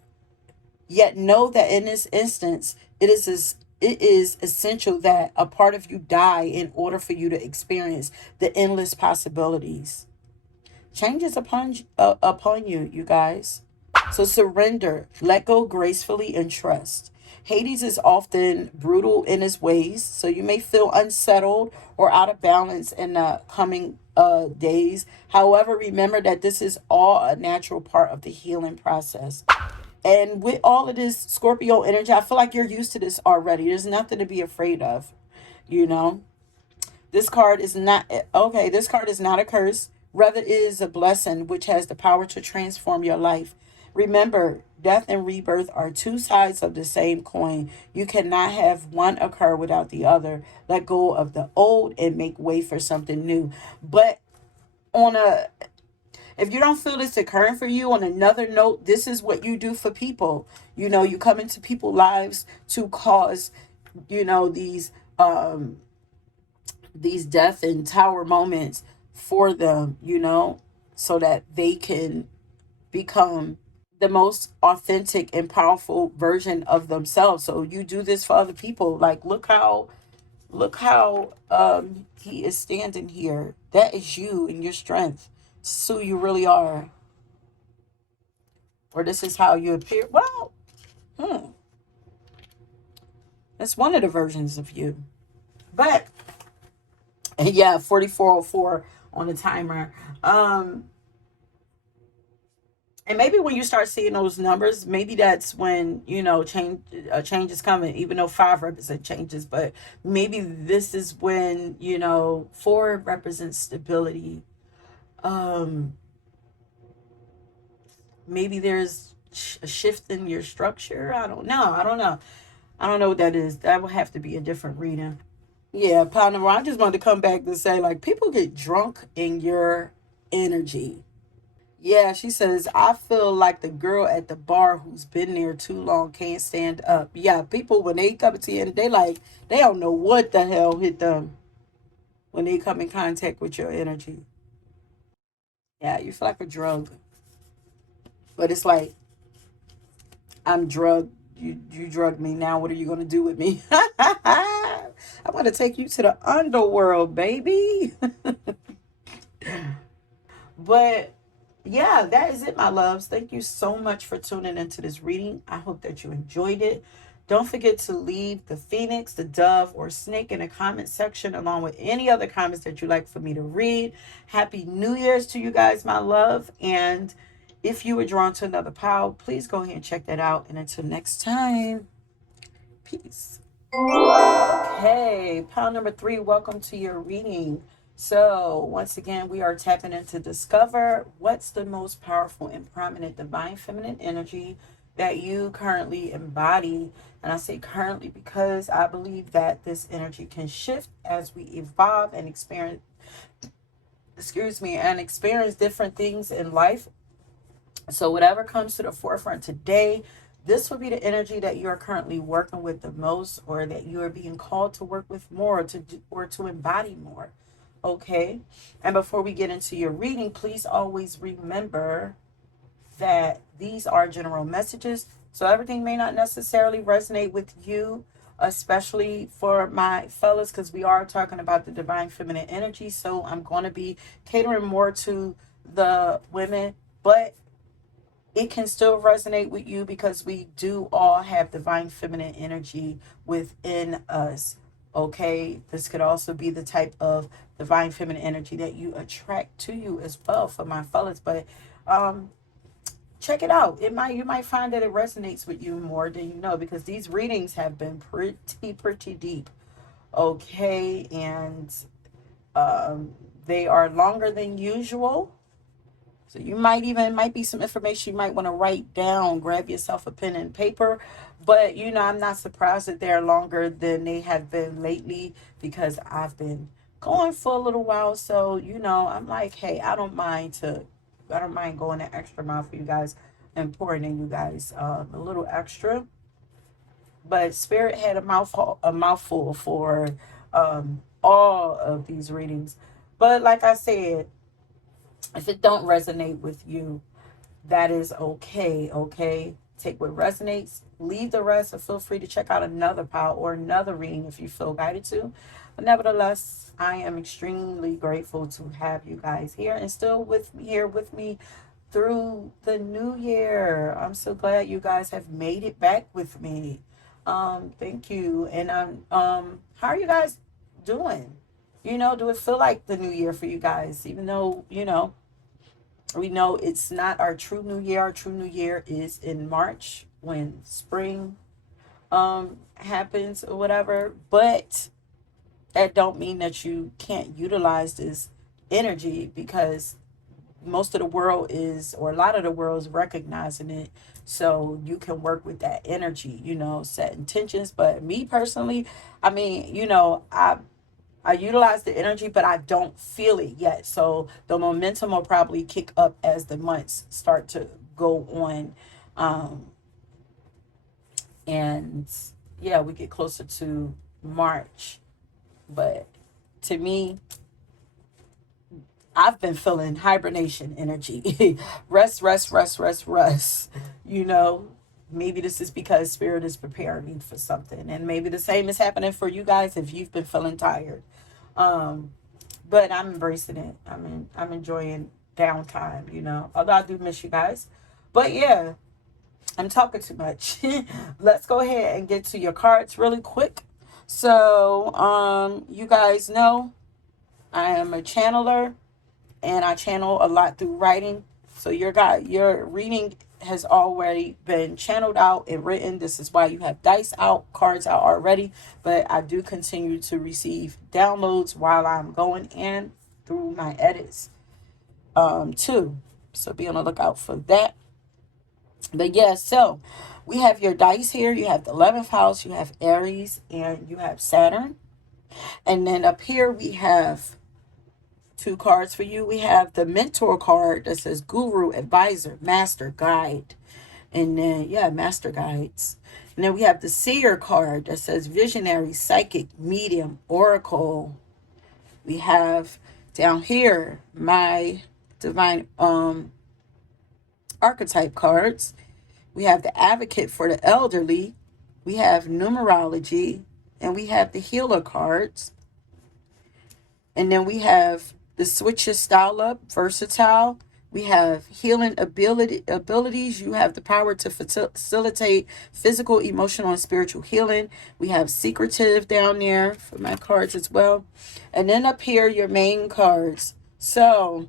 know that in this instance, it is essential that a part of you die in order for you to experience the endless possibilities. Change is upon you, you guys. So surrender, let go gracefully, and trust. Hades is often brutal in his ways, so you may feel unsettled or out of balance in the coming days. However, remember that this is all a natural part of the healing process. And with all of this Scorpio energy, I feel like you're used to this already. There's nothing to be afraid of, you know. This card is not, okay, this card is not a curse. Rather, it is a blessing which has the power to transform your life. Remember, death and rebirth are two sides of the same coin. You cannot have one occur without the other. Let go of the old and make way for something new. But on a If you don't feel this occurring for you, on another note, this is what you do for people. You know, you come into people's lives to cause, you know, these death and tower moments for them, you know, so that they can become the most authentic and powerful version of themselves. So you do this for other people. Like, look how he is standing here. That is you and your strength. This is who you really are. Or this is how you appear. Well, hmm, that's one of the versions of you. But yeah, 4404 on the timer. And maybe when you start seeing those numbers, maybe that's when, you know, change is coming, even though 5 represent changes. But maybe this is when, you know, 4 represents stability. Um, Maybe there's a shift in your structure. I don't know. I don't know. I don't know what that is. That would have to be a different reading. Yeah, partner. I just wanted to come back to say, like, people get drunk in your energy. Yeah, she says, I feel like the girl at the bar who's been there too long can't stand up. Yeah, people, when they come to you, and they like, they don't know what the hell hit them when they come in contact with your energy. Yeah, you feel like a drug. But it's like, I'm drugged. You drugged me. Now what are you going to do with me? I want to take you to the underworld, baby. But yeah, that is it, my loves. Thank you so much for tuning into this reading. I hope that you enjoyed it. Don't forget to leave the phoenix, the dove, or snake in the comment section, along with any other comments that you'd like for me to read. Happy New Year's to you guys, my love. And if you were drawn to another pile, please go ahead and check that out. And until next time, peace. Okay, pile number 3, welcome to your reading. So, once again, we are tapping into discover what's the most powerful and prominent divine feminine energy that you currently embody. And I say currently because I believe that this energy can shift as we evolve and experience different things in life. So whatever comes to the forefront today, this will be the energy that you are currently working with the most, or that you are being called to work with more, or to embody more. Okay. And before we get into your reading, please always remember that these are general messages. So everything may not necessarily resonate with you, especially for my fellas, because we are talking about the divine feminine energy. So I'm going to be catering more to the women, but it can still resonate with you because we do all have divine feminine energy within us. Okay, this could also be the type of divine feminine energy that you attract to you as well for my fellas. But um check it out. You might find that it resonates with you more than you know, because these readings have been pretty deep. Okay, and um they are longer than usual. So you might be some information you might want to write down, grab yourself a pen and paper. But you know, I'm not surprised that they're longer than they have been lately, because I've been going for a little while. So, you know, I'm like, hey, I don't mind going the extra mile for you guys and pouring in you guys a little extra. But Spirit had a mouthful for all of these readings. But like I said, if it don't resonate with you, that is okay. Okay, take what resonates, leave the rest, or feel free to check out another pile or another reading if you feel guided to. But nevertheless, I am extremely grateful to have you guys here and still with me through the new year. I'm so glad you guys have made it back with me. Thank you. And how are you guys doing? You know, do it feel like the new year for you guys, even though, you know, we know it's not our true new year. Our true new year is in March, when spring happens or whatever. But that don't mean that you can't utilize this energy, because most of the world is, or a lot of the world is recognizing it. So you can work with that energy, you know, set intentions. But me personally, I mean, you know, I utilize the energy, but I don't feel it yet. So the momentum will probably kick up as the months start to go on. And yeah, we get closer to March. But to me, I've been feeling hibernation energy. Rest, rest, rest, rest, rest. You know, maybe this is because spirit is preparing me for something. And maybe the same is happening for you guys if you've been feeling tired. Um, but I'm embracing it. I'm enjoying downtime, you know. Although I do miss you guys. But yeah, I'm talking too much. Let's go ahead and get to your cards really quick. So, you guys know I am a channeler and I channel a lot through writing. So your reading has already been channeled out and written. This is why you have dice out, cards out already. But I do continue to receive downloads while I'm going in through my edits too. So be on the lookout for that. But yeah, so we have your dice here. You have the 11th house, you have Aries, and you have Saturn. And then up here we have two cards for you. We have the mentor card that says guru, advisor, master, guide. And then, yeah, master guides. And then we have the seer card that says visionary, psychic, medium, oracle. We have down here my divine archetype cards. We have the advocate for the elderly. We have numerology. And we have the healer cards. And then we have the switch your style up, versatile. We have healing abilities. You have the power to facilitate physical, emotional, and spiritual healing. We have secretive down there for my cards as well. And then up here, your main cards. So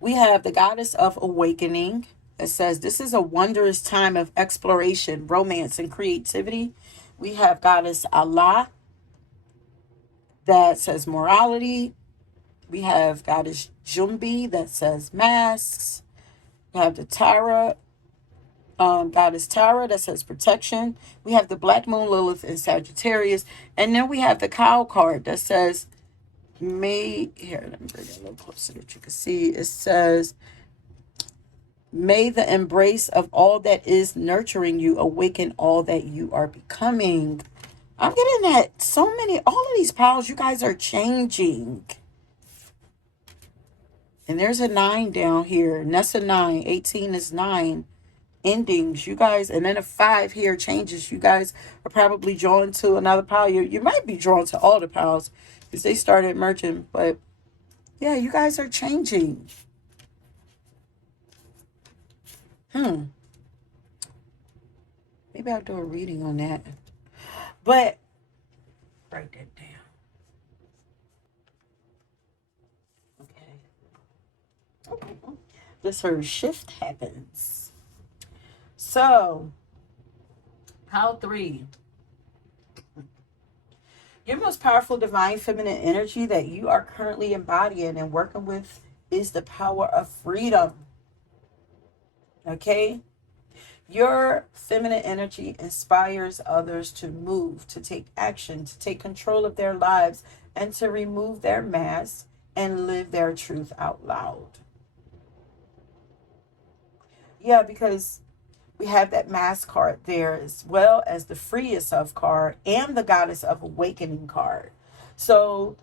we have the goddess of awakening. It says this is a wondrous time of exploration, romance, and creativity. We have goddess Allah that says morality. We have goddess Jumbi that says masks. We have the Tara, goddess Tara that says protection. We have the Black Moon Lilith in Sagittarius. And then we have the cow card that says, here, let me bring it a little closer so that you can see. It says, may the embrace of all that is nurturing you awaken all that you are becoming. I'm getting that so many, all of these piles, you guys are changing. And there's a 9 down here. And that's a 9. 18 is 9. Endings, you guys. And then a 5 here changes. You guys are probably drawn to another pile. You might be drawn to all the piles because they started merging. But yeah, you guys are changing. Maybe I'll do a reading on that. But write that down. Okay. This her shift happens. So, pile 3. Your most powerful divine feminine energy that you are currently embodying and working with is the power of freedom. Okay? Your feminine energy inspires others to move, to take action, to take control of their lives, and to remove their masks and live their truth out loud. Yeah, because we have that mask card there as well as the free yourself card and the goddess of awakening card. So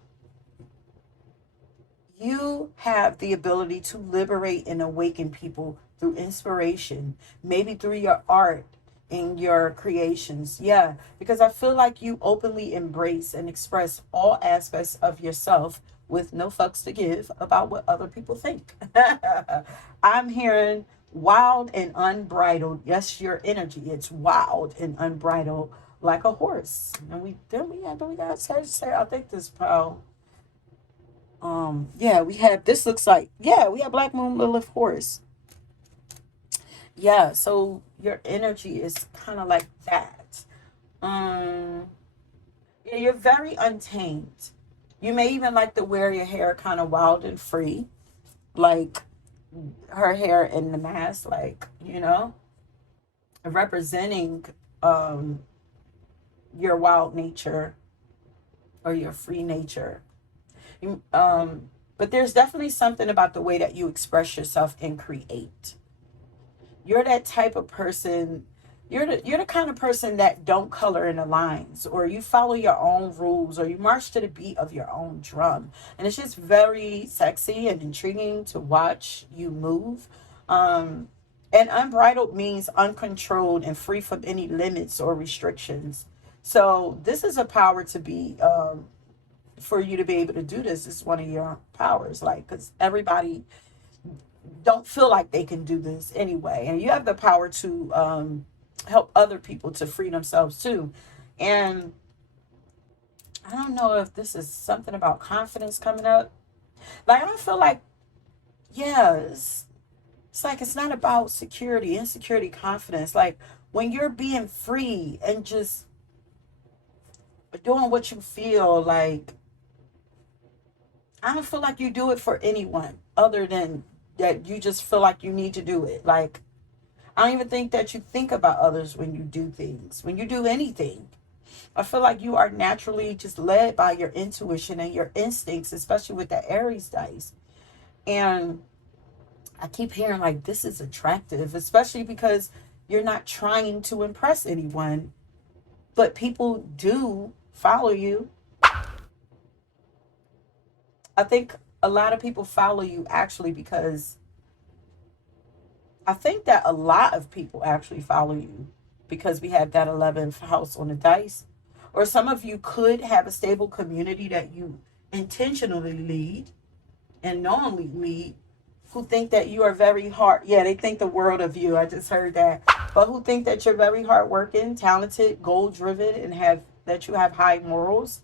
you have the ability to liberate and awaken people through inspiration, maybe through your art and your creations. Yeah, because I feel like you openly embrace and express all aspects of yourself with no fucks to give about what other people think. I'm hearing wild and unbridled. Yes, your energy, it's wild and unbridled like a horse. And we got Sagittarius. I think this pile. Yeah, we have, this looks like, yeah, we have Black Moon Lilith Horse. Yeah, so your energy is kind of like that. Yeah, you're very untamed. You may even like to wear your hair kind of wild and free, like her hair in the mask, like, representing your wild nature. or your free nature. But there's definitely something about the way that you express yourself and create. You're that type of person. You're the kind of person that don't color in the lines, or you follow your own rules, or you march to the beat of your own drum. And it's just very sexy and intriguing to watch you move. And unbridled means uncontrolled and free from any limits or restrictions. So this is a power to be, for you to be able to do this. Is one of your powers, like, because everybody don't feel like they can do this anyway, and you have the power to help other people to free themselves too. And I don't know if this is something about confidence coming up. Like, I don't feel like, yeah, it's like it's not about security, insecurity, confidence. Like, when you're being free and just doing what you feel like, I don't feel like you do it for anyone other than that you just feel like you need to do it. Like, I don't even think that you think about others when you do things, when you do anything. I feel like you are naturally just led by your intuition and your instincts, especially with the Aries dice. And I keep hearing like this is attractive, especially because you're not trying to impress anyone, but people do follow you. I think a lot of people follow you actually because I think that a lot of people actually follow you because we have that 11th house on the dice. Or some of you could have a stable community that you intentionally lead and knowingly lead, who think that you are very hard. Yeah, they think the world of you. I just heard that. But who think that you're very hardworking, talented, goal driven, and have that you have high morals.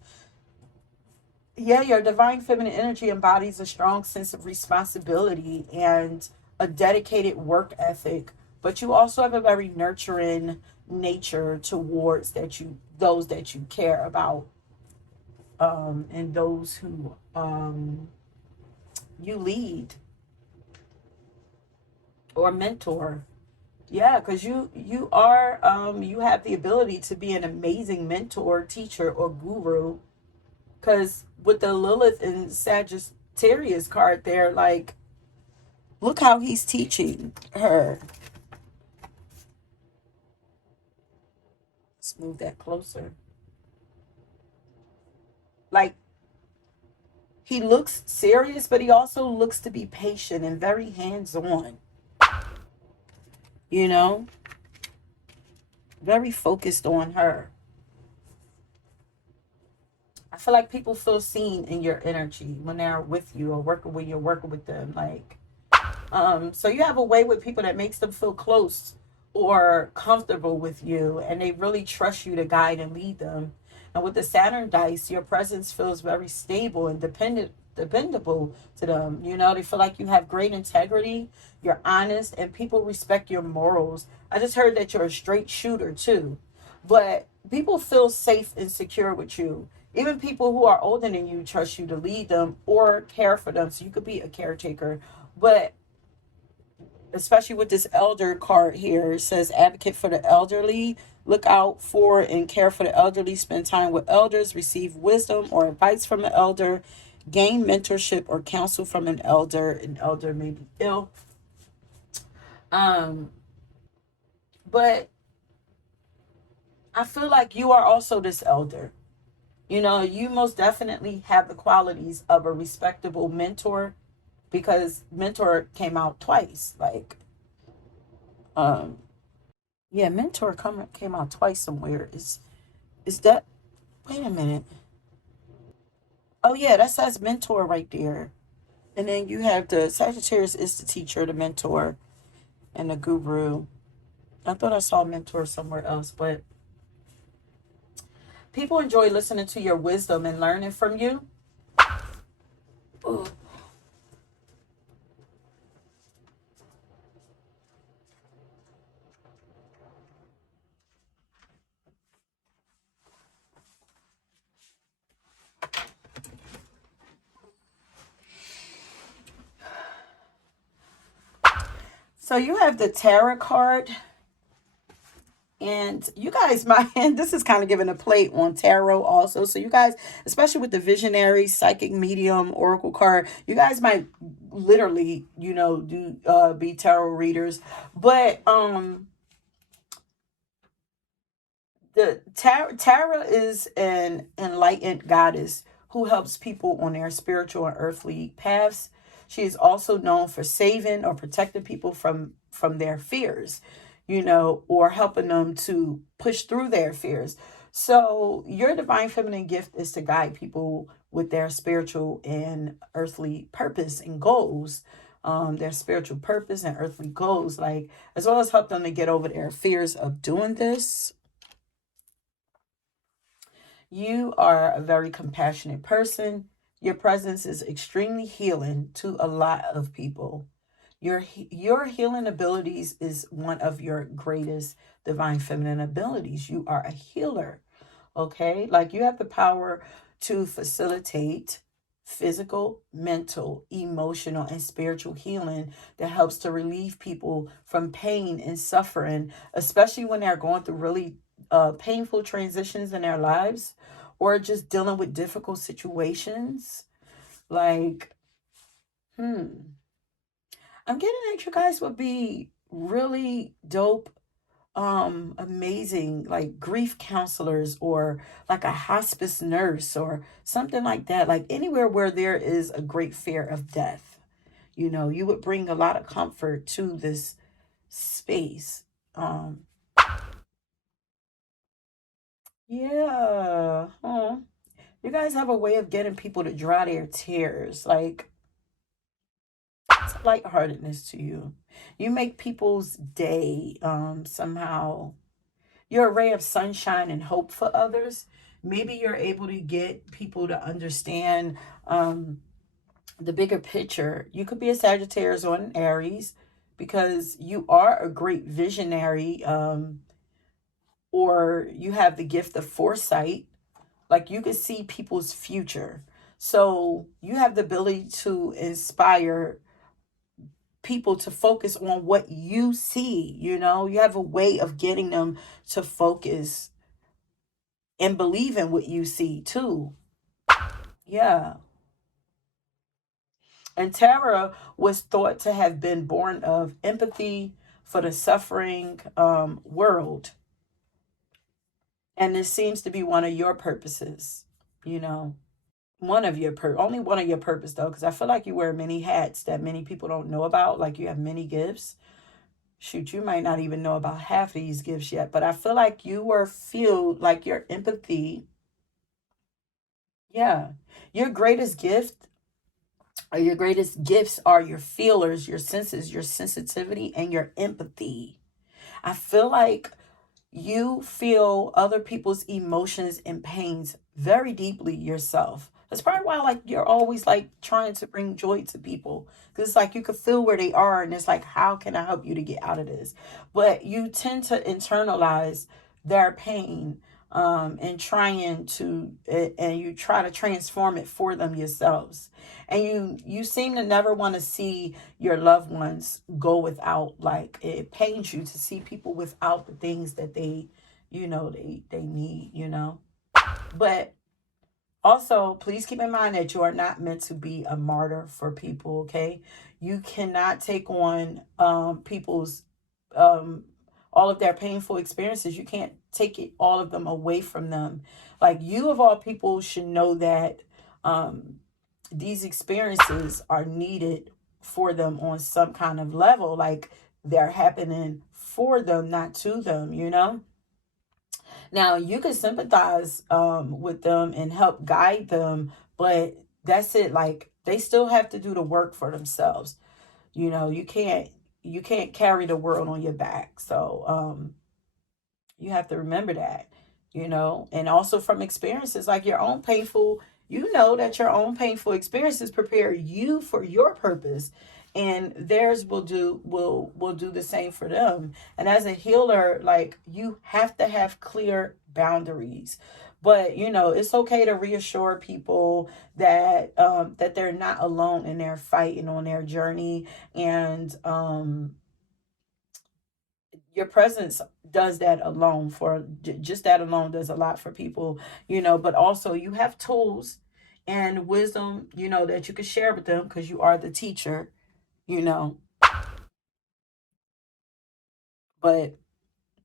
Yeah, your divine feminine energy embodies a strong sense of responsibility and a dedicated work ethic, but you also have a very nurturing nature towards that you those that you care about, and those who you lead or mentor. Yeah, because you are, you have the ability to be an amazing mentor, teacher, or guru. Because with the Lilith and Sagittarius card there, like, look how he's teaching her. Let's move that closer. Like, he looks serious, but he also looks to be patient and very hands-on. You know, very focused on her. I feel like people feel seen in your energy when they're with you or working when you're working with them. Like, so you have a way with people that makes them feel close or comfortable with you, and they really trust you to guide and lead them. And with the Saturn dice, your presence feels very stable and dependable to them. You know, they feel like you have great integrity, you're honest, and people respect your morals. I just heard that you're a straight shooter too. But people feel safe and secure with you. Even people who are older than you trust you to lead them or care for them. So you could be a caretaker. But especially with this elder card here, it says advocate for the elderly. Look out for and care for the elderly. Spend time with elders. Receive wisdom or advice from an elder. Gain mentorship or counsel from an elder. An elder may be ill. Um, but I feel like you are also this elder. You know, you most definitely have the qualities of a respectable mentor, because mentor came out twice. Like, um, yeah, mentor came out twice somewhere. Is that? Wait a minute. Oh yeah, that says mentor right there. And then you have the Sagittarius is the teacher, the mentor, and the guru. I thought I saw mentor somewhere else, but people enjoy listening to your wisdom and learning from you. Ooh. So you have the tarot card, And you guys might, and this is kind of giving a plate on tarot also. So you guys, especially with the visionary, psychic, medium, oracle card, you guys might literally, do be tarot readers. But the Tara is an enlightened goddess who helps people on their spiritual and earthly paths. She is also known for saving or protecting people from their fears, or helping them to push through their fears. So your divine feminine gift is to guide people with their spiritual and earthly purpose and goals. Their spiritual purpose and earthly goals, like, as well as help them to get over their fears of doing this. You are a very compassionate person. Your presence is extremely healing to a lot of people. Your healing abilities is one of your greatest divine feminine abilities. You are a healer, okay? Like, you have the power to facilitate physical, mental, emotional, and spiritual healing that helps to relieve people from pain and suffering, especially when they're going through really painful transitions in their lives, or just dealing with difficult situations. Like, I'm getting that you guys would be really dope, amazing, like grief counselors, or like a hospice nurse or something like that. Like, anywhere where there is a great fear of death, you would bring a lot of comfort to this space. um yeah. Oh, you guys have a way of getting people to dry their tears. Like, it's lightheartedness to you. You make people's day, somehow. You're a ray of sunshine and hope for others. Maybe you're able to get people to understand the bigger picture. You could be a Sagittarius or an Aries, because you are a great visionary, or you have the gift of foresight. Like, you could see people's future. So you have the ability to inspire people to focus on what you see. You have a way of getting them to focus and believe in what you see too. Yeah. And Tara was thought to have been born of empathy for the suffering world. And this seems to be one of your purposes, you know. Only one of your purpose, though, because I feel like you wear many hats that many people don't know about. Like, you have many gifts. Shoot, you might not even know about half of these gifts yet, but I feel like you were filled, like, your empathy. Yeah. Your greatest gift, or your greatest gifts, are your feelers, your senses, your sensitivity, and your empathy. I feel like you feel other people's emotions and pains very deeply yourself. That's probably why, like, you're always like trying to bring joy to people, because it's like you could feel where they are, and it's like, how can I help you to get out of this? But you tend to internalize their pain, and and you try to transform it for them yourselves. And you seem to never want to see your loved ones go without. Like, it pains you to see people without the things that they need. But also, please keep in mind that you are not meant to be a martyr for people, okay? You cannot take on people's um all of their painful experiences. You can't take all of them away from them. Like, you of all people should know that um these experiences are needed for them on some kind of level. Like, they're happening for them, not to them. Now, you can sympathize with them and help guide them, but that's it. Like, they still have to do the work for themselves. You can't carry the world on your back. So you have to remember that. And also from experiences like your own painful, that your own painful experiences prepare you for your purpose, and theirs will do the same for them. And as a healer, like, you have to have clear boundaries. But it's okay to reassure people that they're not alone in their fight and on their journey. And Your presence does that alone for just that alone does a lot for people, but also you have tools and wisdom, that you can share with them because you are the teacher, you know, but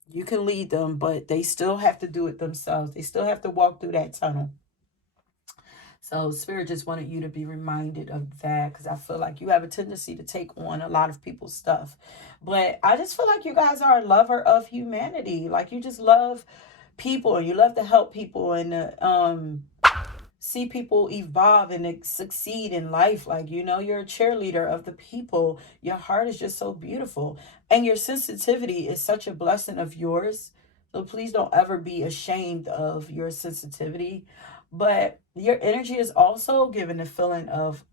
you can lead them, but they still have to do it themselves. They still have to walk through that tunnel. So Spirit just wanted you to be reminded of that because I feel like you have a tendency to take on a lot of people's stuff. But I just feel like you guys are a lover of humanity. Like you just love people and you love to help people and see people evolve and succeed in life. Like, you're a cheerleader of the people. Your heart is just so beautiful. And your sensitivity is such a blessing of yours. So please don't ever be ashamed of your sensitivity. But your energy is also given the feeling of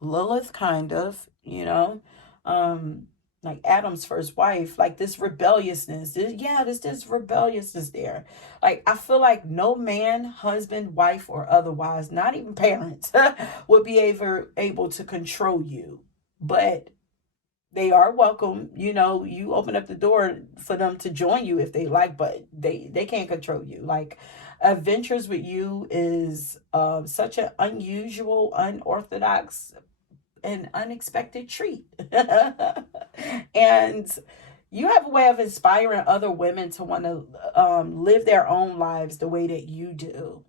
Lilith, kind of, like Adam's first wife, like this rebelliousness. This rebelliousness there. Like I feel like no man, husband, wife, or otherwise, not even parents, would be able to control you. But they are welcome. You open up the door for them to join you if they like, but they can't control you. Like adventures with you is such an unusual, unorthodox, and unexpected treat. And you have a way of inspiring other women to want to live their own lives the way that you do.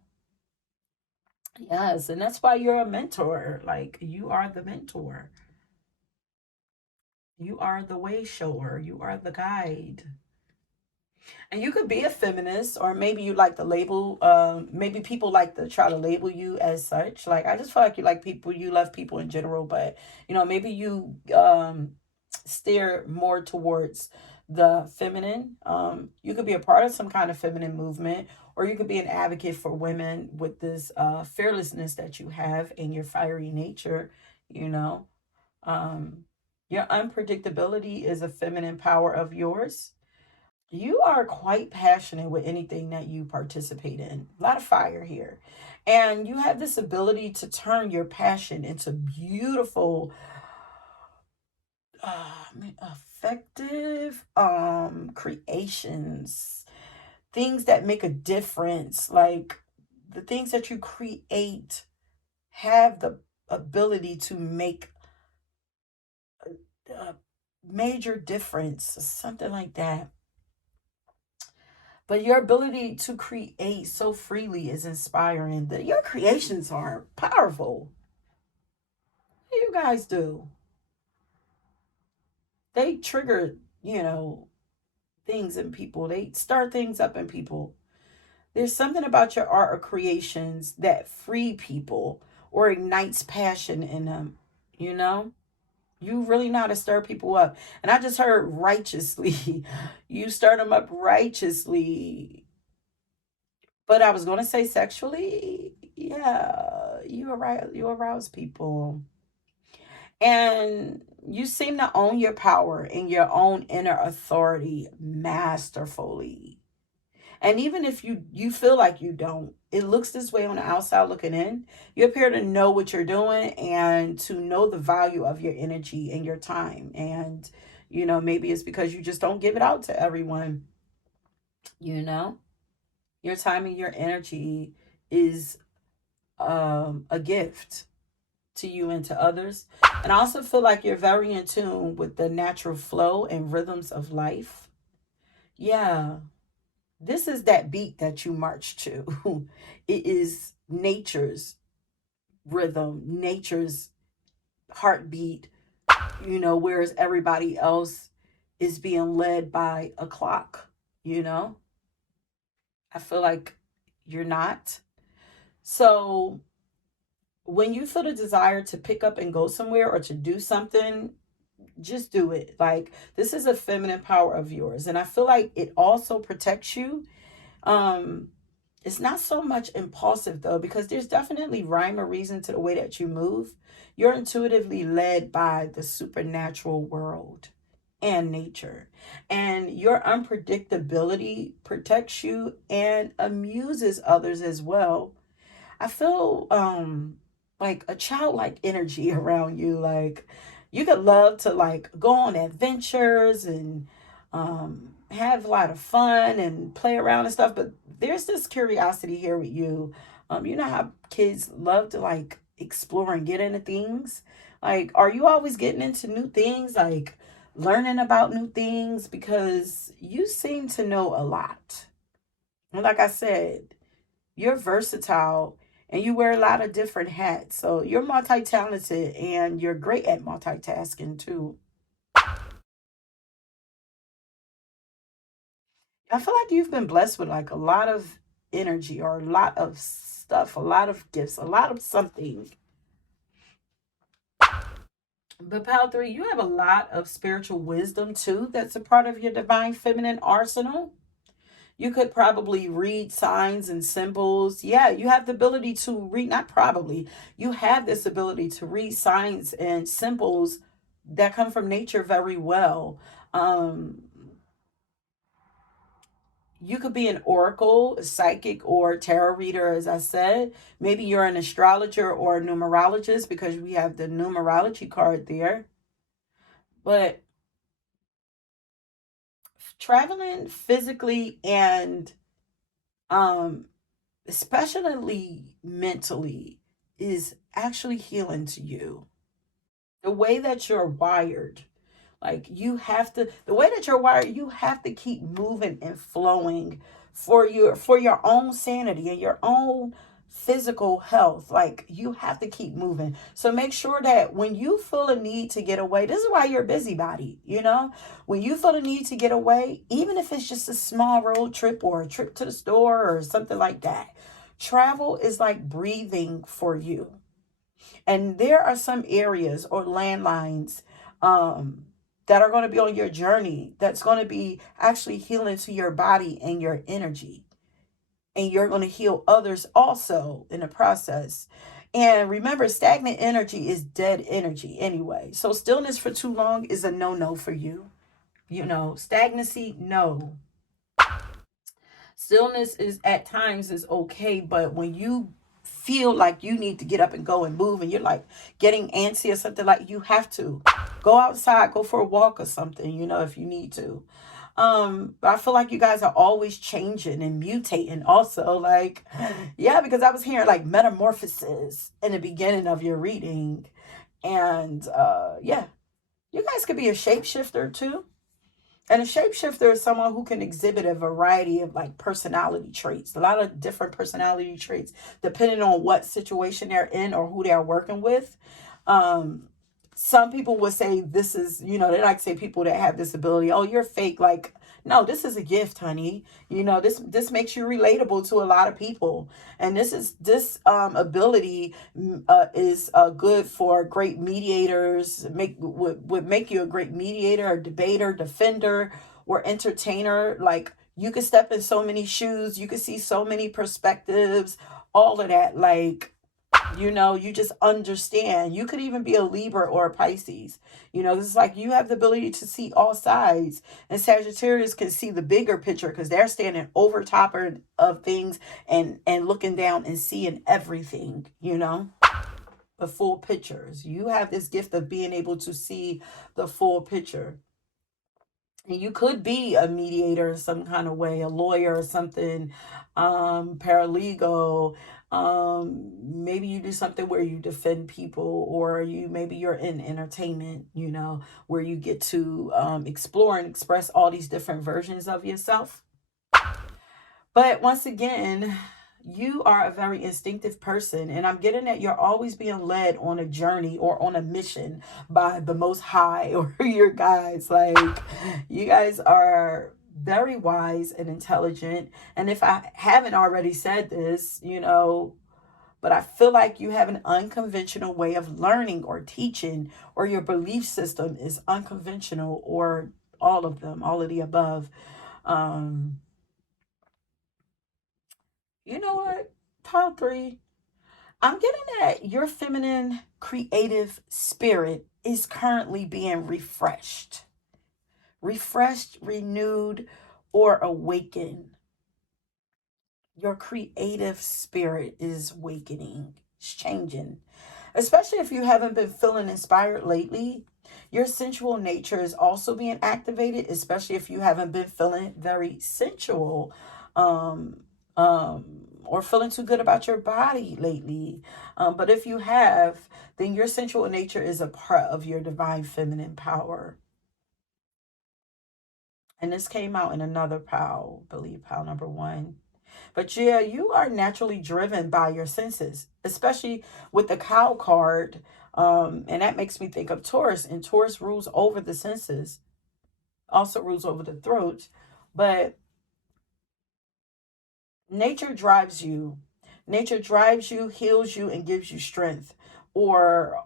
Yes, and that's why you're a mentor. Like you are the mentor. You are the way shower. You are the guide. And you could be a feminist, or maybe you like the label. Maybe people like to try to label you as such. Like I just feel like you like people. You love people in general, but maybe you steer more towards the feminine. You could be a part of some kind of feminine movement, or you could be an advocate for women with this fearlessness that you have and your fiery nature. You know, um, your unpredictability is a feminine power of yours. You are quite passionate with anything that you participate in. A lot of fire here. And you have this ability to turn your passion into beautiful, effective creations. Things that make a difference. Like the things that you create have the ability to make a major difference, something like that. But your ability to create so freely is inspiring. Your creations are powerful. You guys do. They trigger, things in people. They start things up in people. There's something about your art or creations that free people or ignites passion in them, you know? You really know how to stir people up. And I just heard righteously. You stir them up righteously. But I was going to say sexually. Yeah, you arouse people. And you seem to own your power and your own inner authority masterfully. And even if you feel like you don't, it looks this way on the outside looking in. You appear to know what you're doing and to know the value of your energy and your time. And maybe it's because you just don't give it out to everyone. You know, your time and your energy is a gift to you and to others. And I also feel like you're very in tune with the natural flow and rhythms of life. Yeah, this is that beat that you march to. It is nature's rhythm, nature's heartbeat, whereas everybody else is being led by a clock, you know? I feel like you're not. So when you feel the desire to pick up and go somewhere or to do something, just do it. Like this is a feminine power of yours. And I feel like it also protects you. Um, it's not so much impulsive though, because there's definitely rhyme or reason to the way that you move. You're intuitively led by the supernatural world and nature. And your unpredictability protects you and amuses others as well. I feel like a childlike energy around you. Like you could love to like go on adventures and have a lot of fun and play around and stuff. But there's this curiosity here with you. You know how kids love to like explore and get into things. Like, are you always getting into new things? Like learning about new things? Because you seem to know a lot. And like I said, you're versatile and you wear a lot of different hats. So you're multi-talented and you're great at multitasking too. I feel like you've been blessed with like a lot of energy or a lot of stuff, a lot of gifts, a lot of something. But Pal 3, you have a lot of spiritual wisdom too. That's a part of your divine feminine arsenal. You could probably read signs and symbols. Yeah, you have the ability to read, not probably, you have this ability to read signs and symbols that come from nature very well. Um, you could be an oracle, a psychic, or tarot reader, as I said. Maybe you're an astrologer or a numerologist because we have the numerology card there. But traveling physically and um especially mentally is actually healing to you. The way that you're wired, like you have to, the way that you're wired, you have to keep moving and flowing for your own sanity and your own physical health. Like you have to keep moving. So make sure that when you feel a need to get away, this is why you're a busybody, you know? When you feel the need to get away, even if it's just a small road trip or a trip to the store or something like that, travel is like breathing for you. And there are some areas or landlines um, that are going to be on your journey that's going to be actually healing to your body and your energy. And you're going to heal others also in the process. And remember, stagnant energy is dead energy anyway. So stillness for too long is a no-no for you. You know, stagnancy, no. Stillness is at times is okay, but when you feel like you need to get up and go and move and you're like getting antsy or something, like you have to go outside, go for a walk or something, you know, if you need to. But I feel like you guys are always changing and mutating also, like, yeah, because I was hearing like metamorphosis in the beginning of your reading. And yeah, you guys could be a shapeshifter too. And a shapeshifter is someone who can exhibit a variety of like personality traits, a lot of different personality traits, depending on what situation they're in or who they're working with. Um, some people would say this is, you know, they like to say people that have this ability, oh, you're fake. Like, no, this is a gift, honey. You know, this makes you relatable to a lot of people. And this ability is good for great mediators. Would make you a great mediator, or debater, defender, or entertainer. Like you could step in so many shoes, you could see so many perspectives, all of that. Like, you know, you just understand. You could even be a Libra or a Pisces. You know, this is like you have the ability to see all sides. And Sagittarius can see the bigger picture because they're standing over top of things and looking down and seeing everything, you know, the full pictures. You have this gift of being able to see the full picture. And you could be a mediator in some kind of way, a lawyer or something, paralegal. Maybe you do something where you defend people, or maybe you're in entertainment, you know, where you get to explore and express all these different versions of yourself. But once again, you are a very instinctive person, and I'm getting that you're always being led on a journey or on a mission by the Most High or your guides. Like, you guys are very wise and intelligent. And if I haven't already said this, you know, but I feel like you have an unconventional way of learning or teaching, or your belief system is unconventional, or all of them, all of the above. Um, you know what? Top three. I'm getting that your feminine creative spirit is currently being refreshed, renewed, or awakened. Your creative spirit is awakening, it's changing. Especially if you haven't been feeling inspired lately. Your sensual nature is also being activated, especially if you haven't been feeling very sensual, um, or feeling too good about your body lately. But if you have, then your sensual nature is a part of your divine feminine power. And this came out in another pile, I believe pile number one. But yeah, you are naturally driven by your senses, especially with the cow card. And that makes me think of Taurus, and Taurus rules over the senses, also rules over the throat. But nature drives you. Nature drives you, heals you, and gives you strength. Or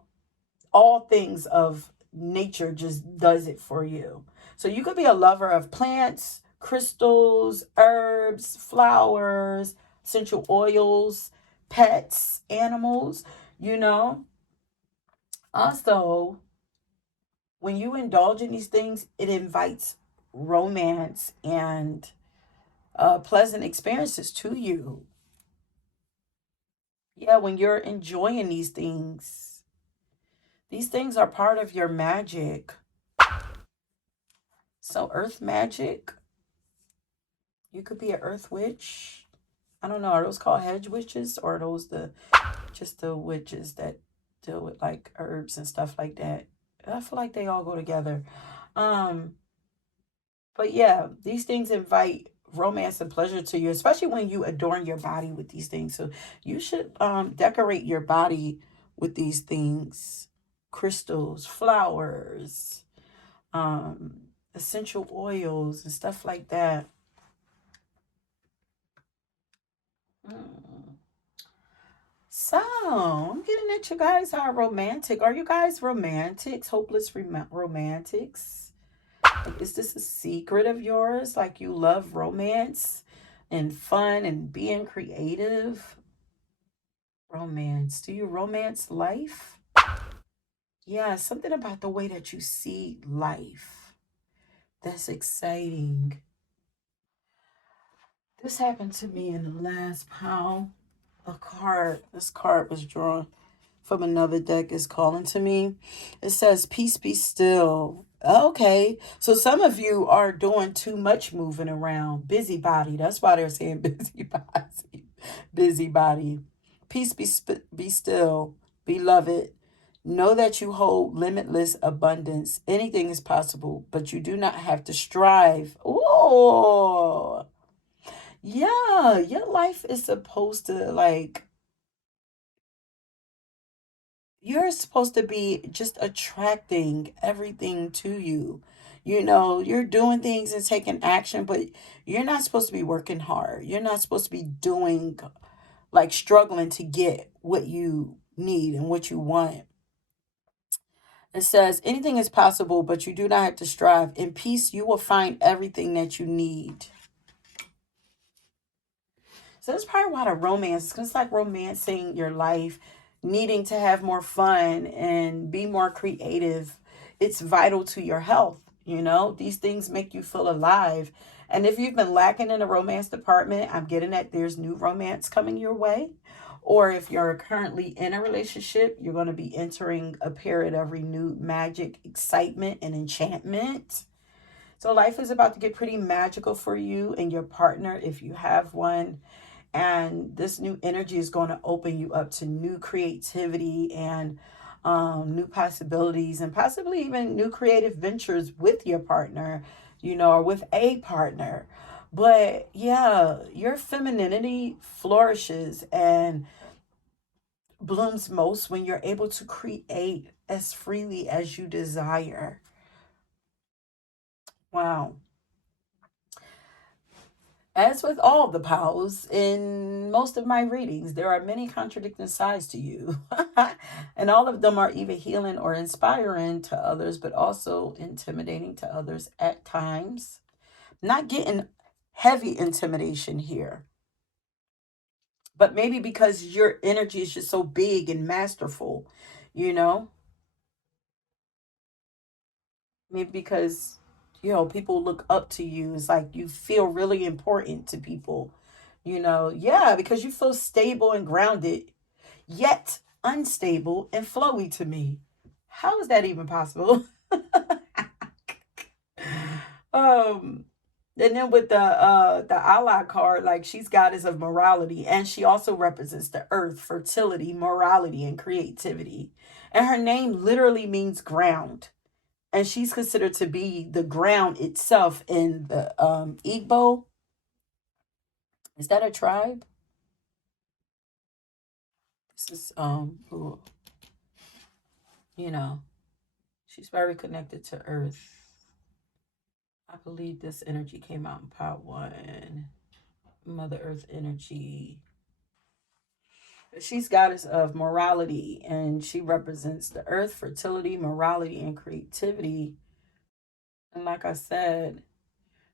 all things of nature just does it for you. So you could be a lover of plants, crystals, herbs, flowers, essential oils, pets, animals, you know. Also, when you indulge in these things, it invites romance and pleasant experiences to you. Yeah, when you're enjoying these things are part of your magic. So, earth magic, you could be an earth witch. I don't know. Are those called hedge witches, or are those the just the witches that deal with like herbs and stuff like that? I feel like they all go together. Um, but yeah, these things invite romance and pleasure to you, especially when you adorn your body with these things. So you should decorate your body with these things, crystals, flowers, um, essential oils, and stuff like that. Mm. So, I'm getting at you guys are romantic. Are you guys romantics? Hopeless romantics? Like, is this a secret of yours? Like, you love romance and fun and being creative? Romance. Do you romance life? Yeah, something about the way that you see life. That's exciting. This happened to me in the last pile. A card. This card was drawn from another deck is calling to me. It says, Peace be still. Okay. So some of you are doing too much moving around. Busybody. That's why they're saying busybody. Busybody. Peace be still, beloved. Know that you hold limitless abundance. Anything is possible, but you do not have to strive. Oh, yeah. Your life is supposed to like you're supposed to be just attracting everything to you. You know, you're doing things and taking action, but you're not supposed to be working hard. You're not supposed to be doing like struggling to get what you need and what you want. It says anything is possible, but you do not have to strive. In peace, you will find everything that you need. So that's probably why the romance, because it's like romancing your life, needing to have more fun and be more creative. It's vital to your health. You know, these things make you feel alive. And if you've been lacking in the romance department, I'm getting that there's new romance coming your way. Or if you're currently in a relationship, you're going to be entering a period of renewed magic, excitement, and enchantment. So life is about to get pretty magical for you and your partner if you have one. And this new energy is going to open you up to new creativity and new possibilities, and possibly even new creative ventures with your partner, you know, or with a partner. But yeah, your femininity flourishes and blooms most when you're able to create as freely as you desire. Wow. As with all the powers in most of my readings, there are many contradicting sides to you. And all of them are either healing or inspiring to others, but also intimidating to others at times. Not getting heavy intimidation here, but maybe because your energy is just so big and masterful, you know? Maybe because, you know, people look up to you. It's like you feel really important to people, you know? Yeah, because you feel stable and grounded. Yet unstable, and flowy to me. How is that even possible? um and then with the ally card, like she's goddess of morality, and she also represents the earth, fertility, morality, and creativity. And her name literally means ground. And she's considered to be the ground itself in the Igbo. Is that a tribe? This is who, you know, she's very connected to earth. I believe this energy came out in part one. Mother Earth energy. She's goddess of morality, and she represents the earth, fertility, morality, and creativity. And like I said,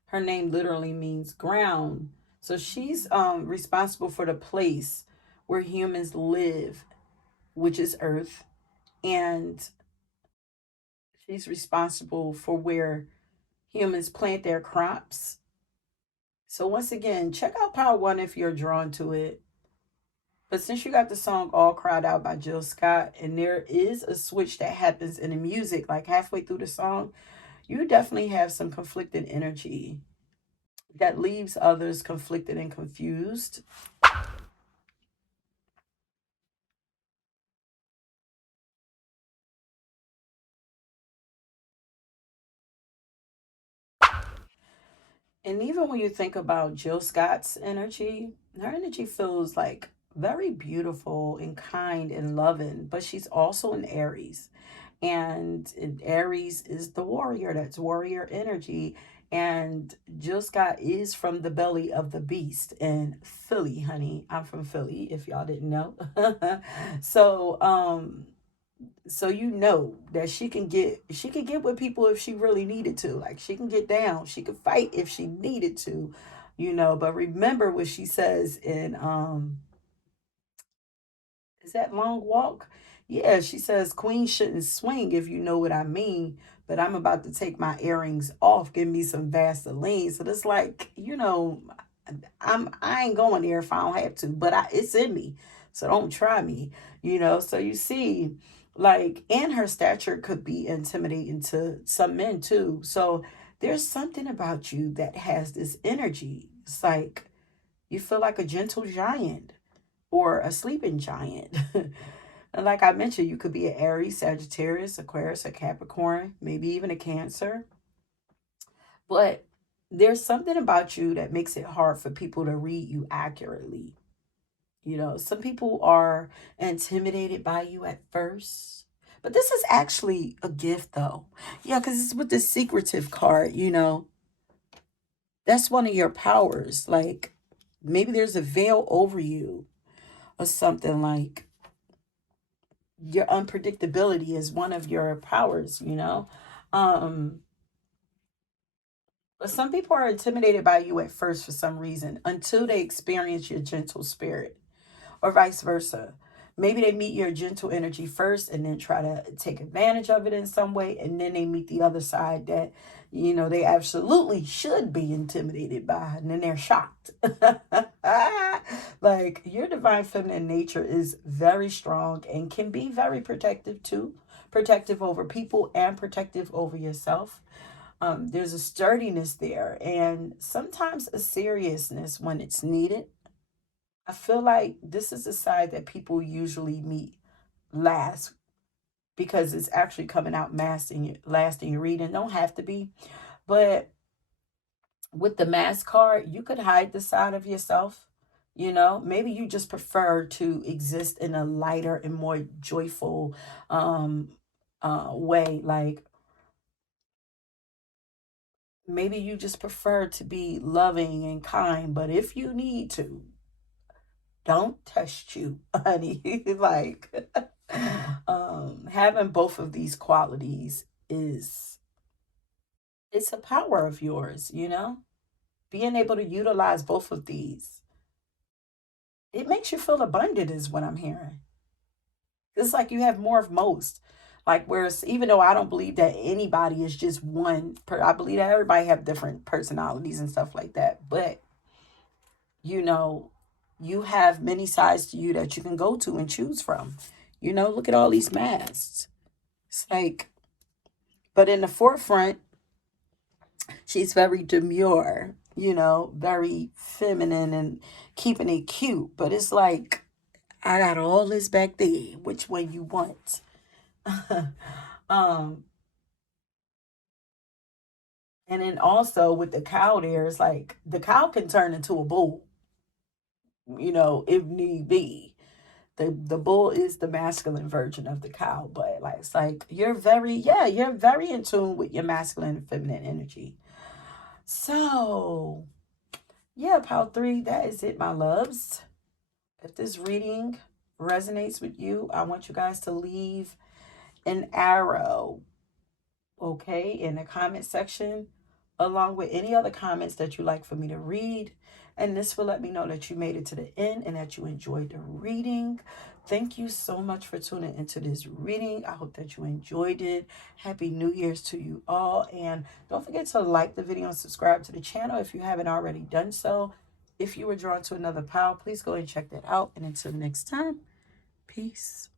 her name literally means ground. So she's responsible for the place where humans live, which is earth. And she's responsible for where humans plant their crops. So once again, check out Power One if you're drawn to it. But since you got the song All Cried Out by Jill Scott, and there is a switch that happens in the music, like halfway through the song, you definitely have some conflicted energy that leaves others conflicted and confused. And even when you think about Jill Scott's energy, her energy feels like very beautiful and kind and loving, but she's also an Aries. And Aries is the warrior, that's warrior energy. And Jill Scott is from the belly of the beast in Philly, honey. I'm from Philly, if y'all didn't know. so, so you know that she can get with people if she really needed to. Like she can get down, she could fight if she needed to, but remember what she says in is that Long Walk? Yeah, she says queen shouldn't swing, if you know what I mean. But I'm about to take my earrings off, give me some Vaseline. So it's like, I ain't going there if I don't have to, but it's in me. So don't try me, So you see, like, and her stature could be intimidating to some men too. So there's something about you that has this energy. It's like you feel like a gentle giant or a sleeping giant. And like I mentioned, you could be an Aries, Sagittarius, Aquarius, a Capricorn, maybe even a Cancer. But there's something about you that makes it hard for people to read you accurately. Some people are intimidated by you at first. But this is actually a gift, though. Yeah, because it's with the secretive card, That's one of your powers. Like, maybe there's a veil over you or something like your unpredictability is one of your powers. Um, but some people are intimidated by you at first for some reason until they experience your gentle spirit, or vice versa. Maybe they meet your gentle energy first and then try to take advantage of it in some way, and then they meet the other side that they absolutely should be intimidated by, and then they're shocked. Like, your divine feminine nature is very strong and can be very protective too, protective over people and protective over yourself. There's a sturdiness there and sometimes a seriousness when it's needed. I feel like this is a side that people usually meet last because it's actually coming out lasting reading. Don't have to be, but with the mask card, you could hide the side of yourself. Maybe you just prefer to exist in a lighter and more joyful way. Like, maybe you just prefer to be loving and kind, but if you need to, don't test you, honey. Like, having both of these qualities is it's a power of yours. Being able to utilize both of these, it makes you feel abundant, is what I'm hearing. It's like you have more of most. Like, whereas even though I don't believe that anybody is just I believe that everybody have different personalities and stuff like that. But you know, you have many sides to you that you can go to and choose from. You know, look at all these masks. It's like, but in the forefront, she's very demure, you know, very feminine and keeping it cute. But it's like, I got all this back there. Which one you want? um, and then also with the cow there, it's like the cow can turn into a bull, you know, if need be. The bull is the masculine version of the cow, but like it's like you're very in tune with your masculine and feminine energy. So yeah, pile three, that is it, my loves. If this reading resonates with you, I want you guys to leave an arrow, okay, in the comment section, along with any other comments that you like for me to read. And this will let me know that you made it to the end and that you enjoyed the reading. Thank you so much for tuning into this reading. I hope that you enjoyed it. Happy New Year's to you all. And don't forget to like the video and subscribe to the channel if you haven't already done so. If you were drawn to another pile, please go and check that out. And until next time, peace.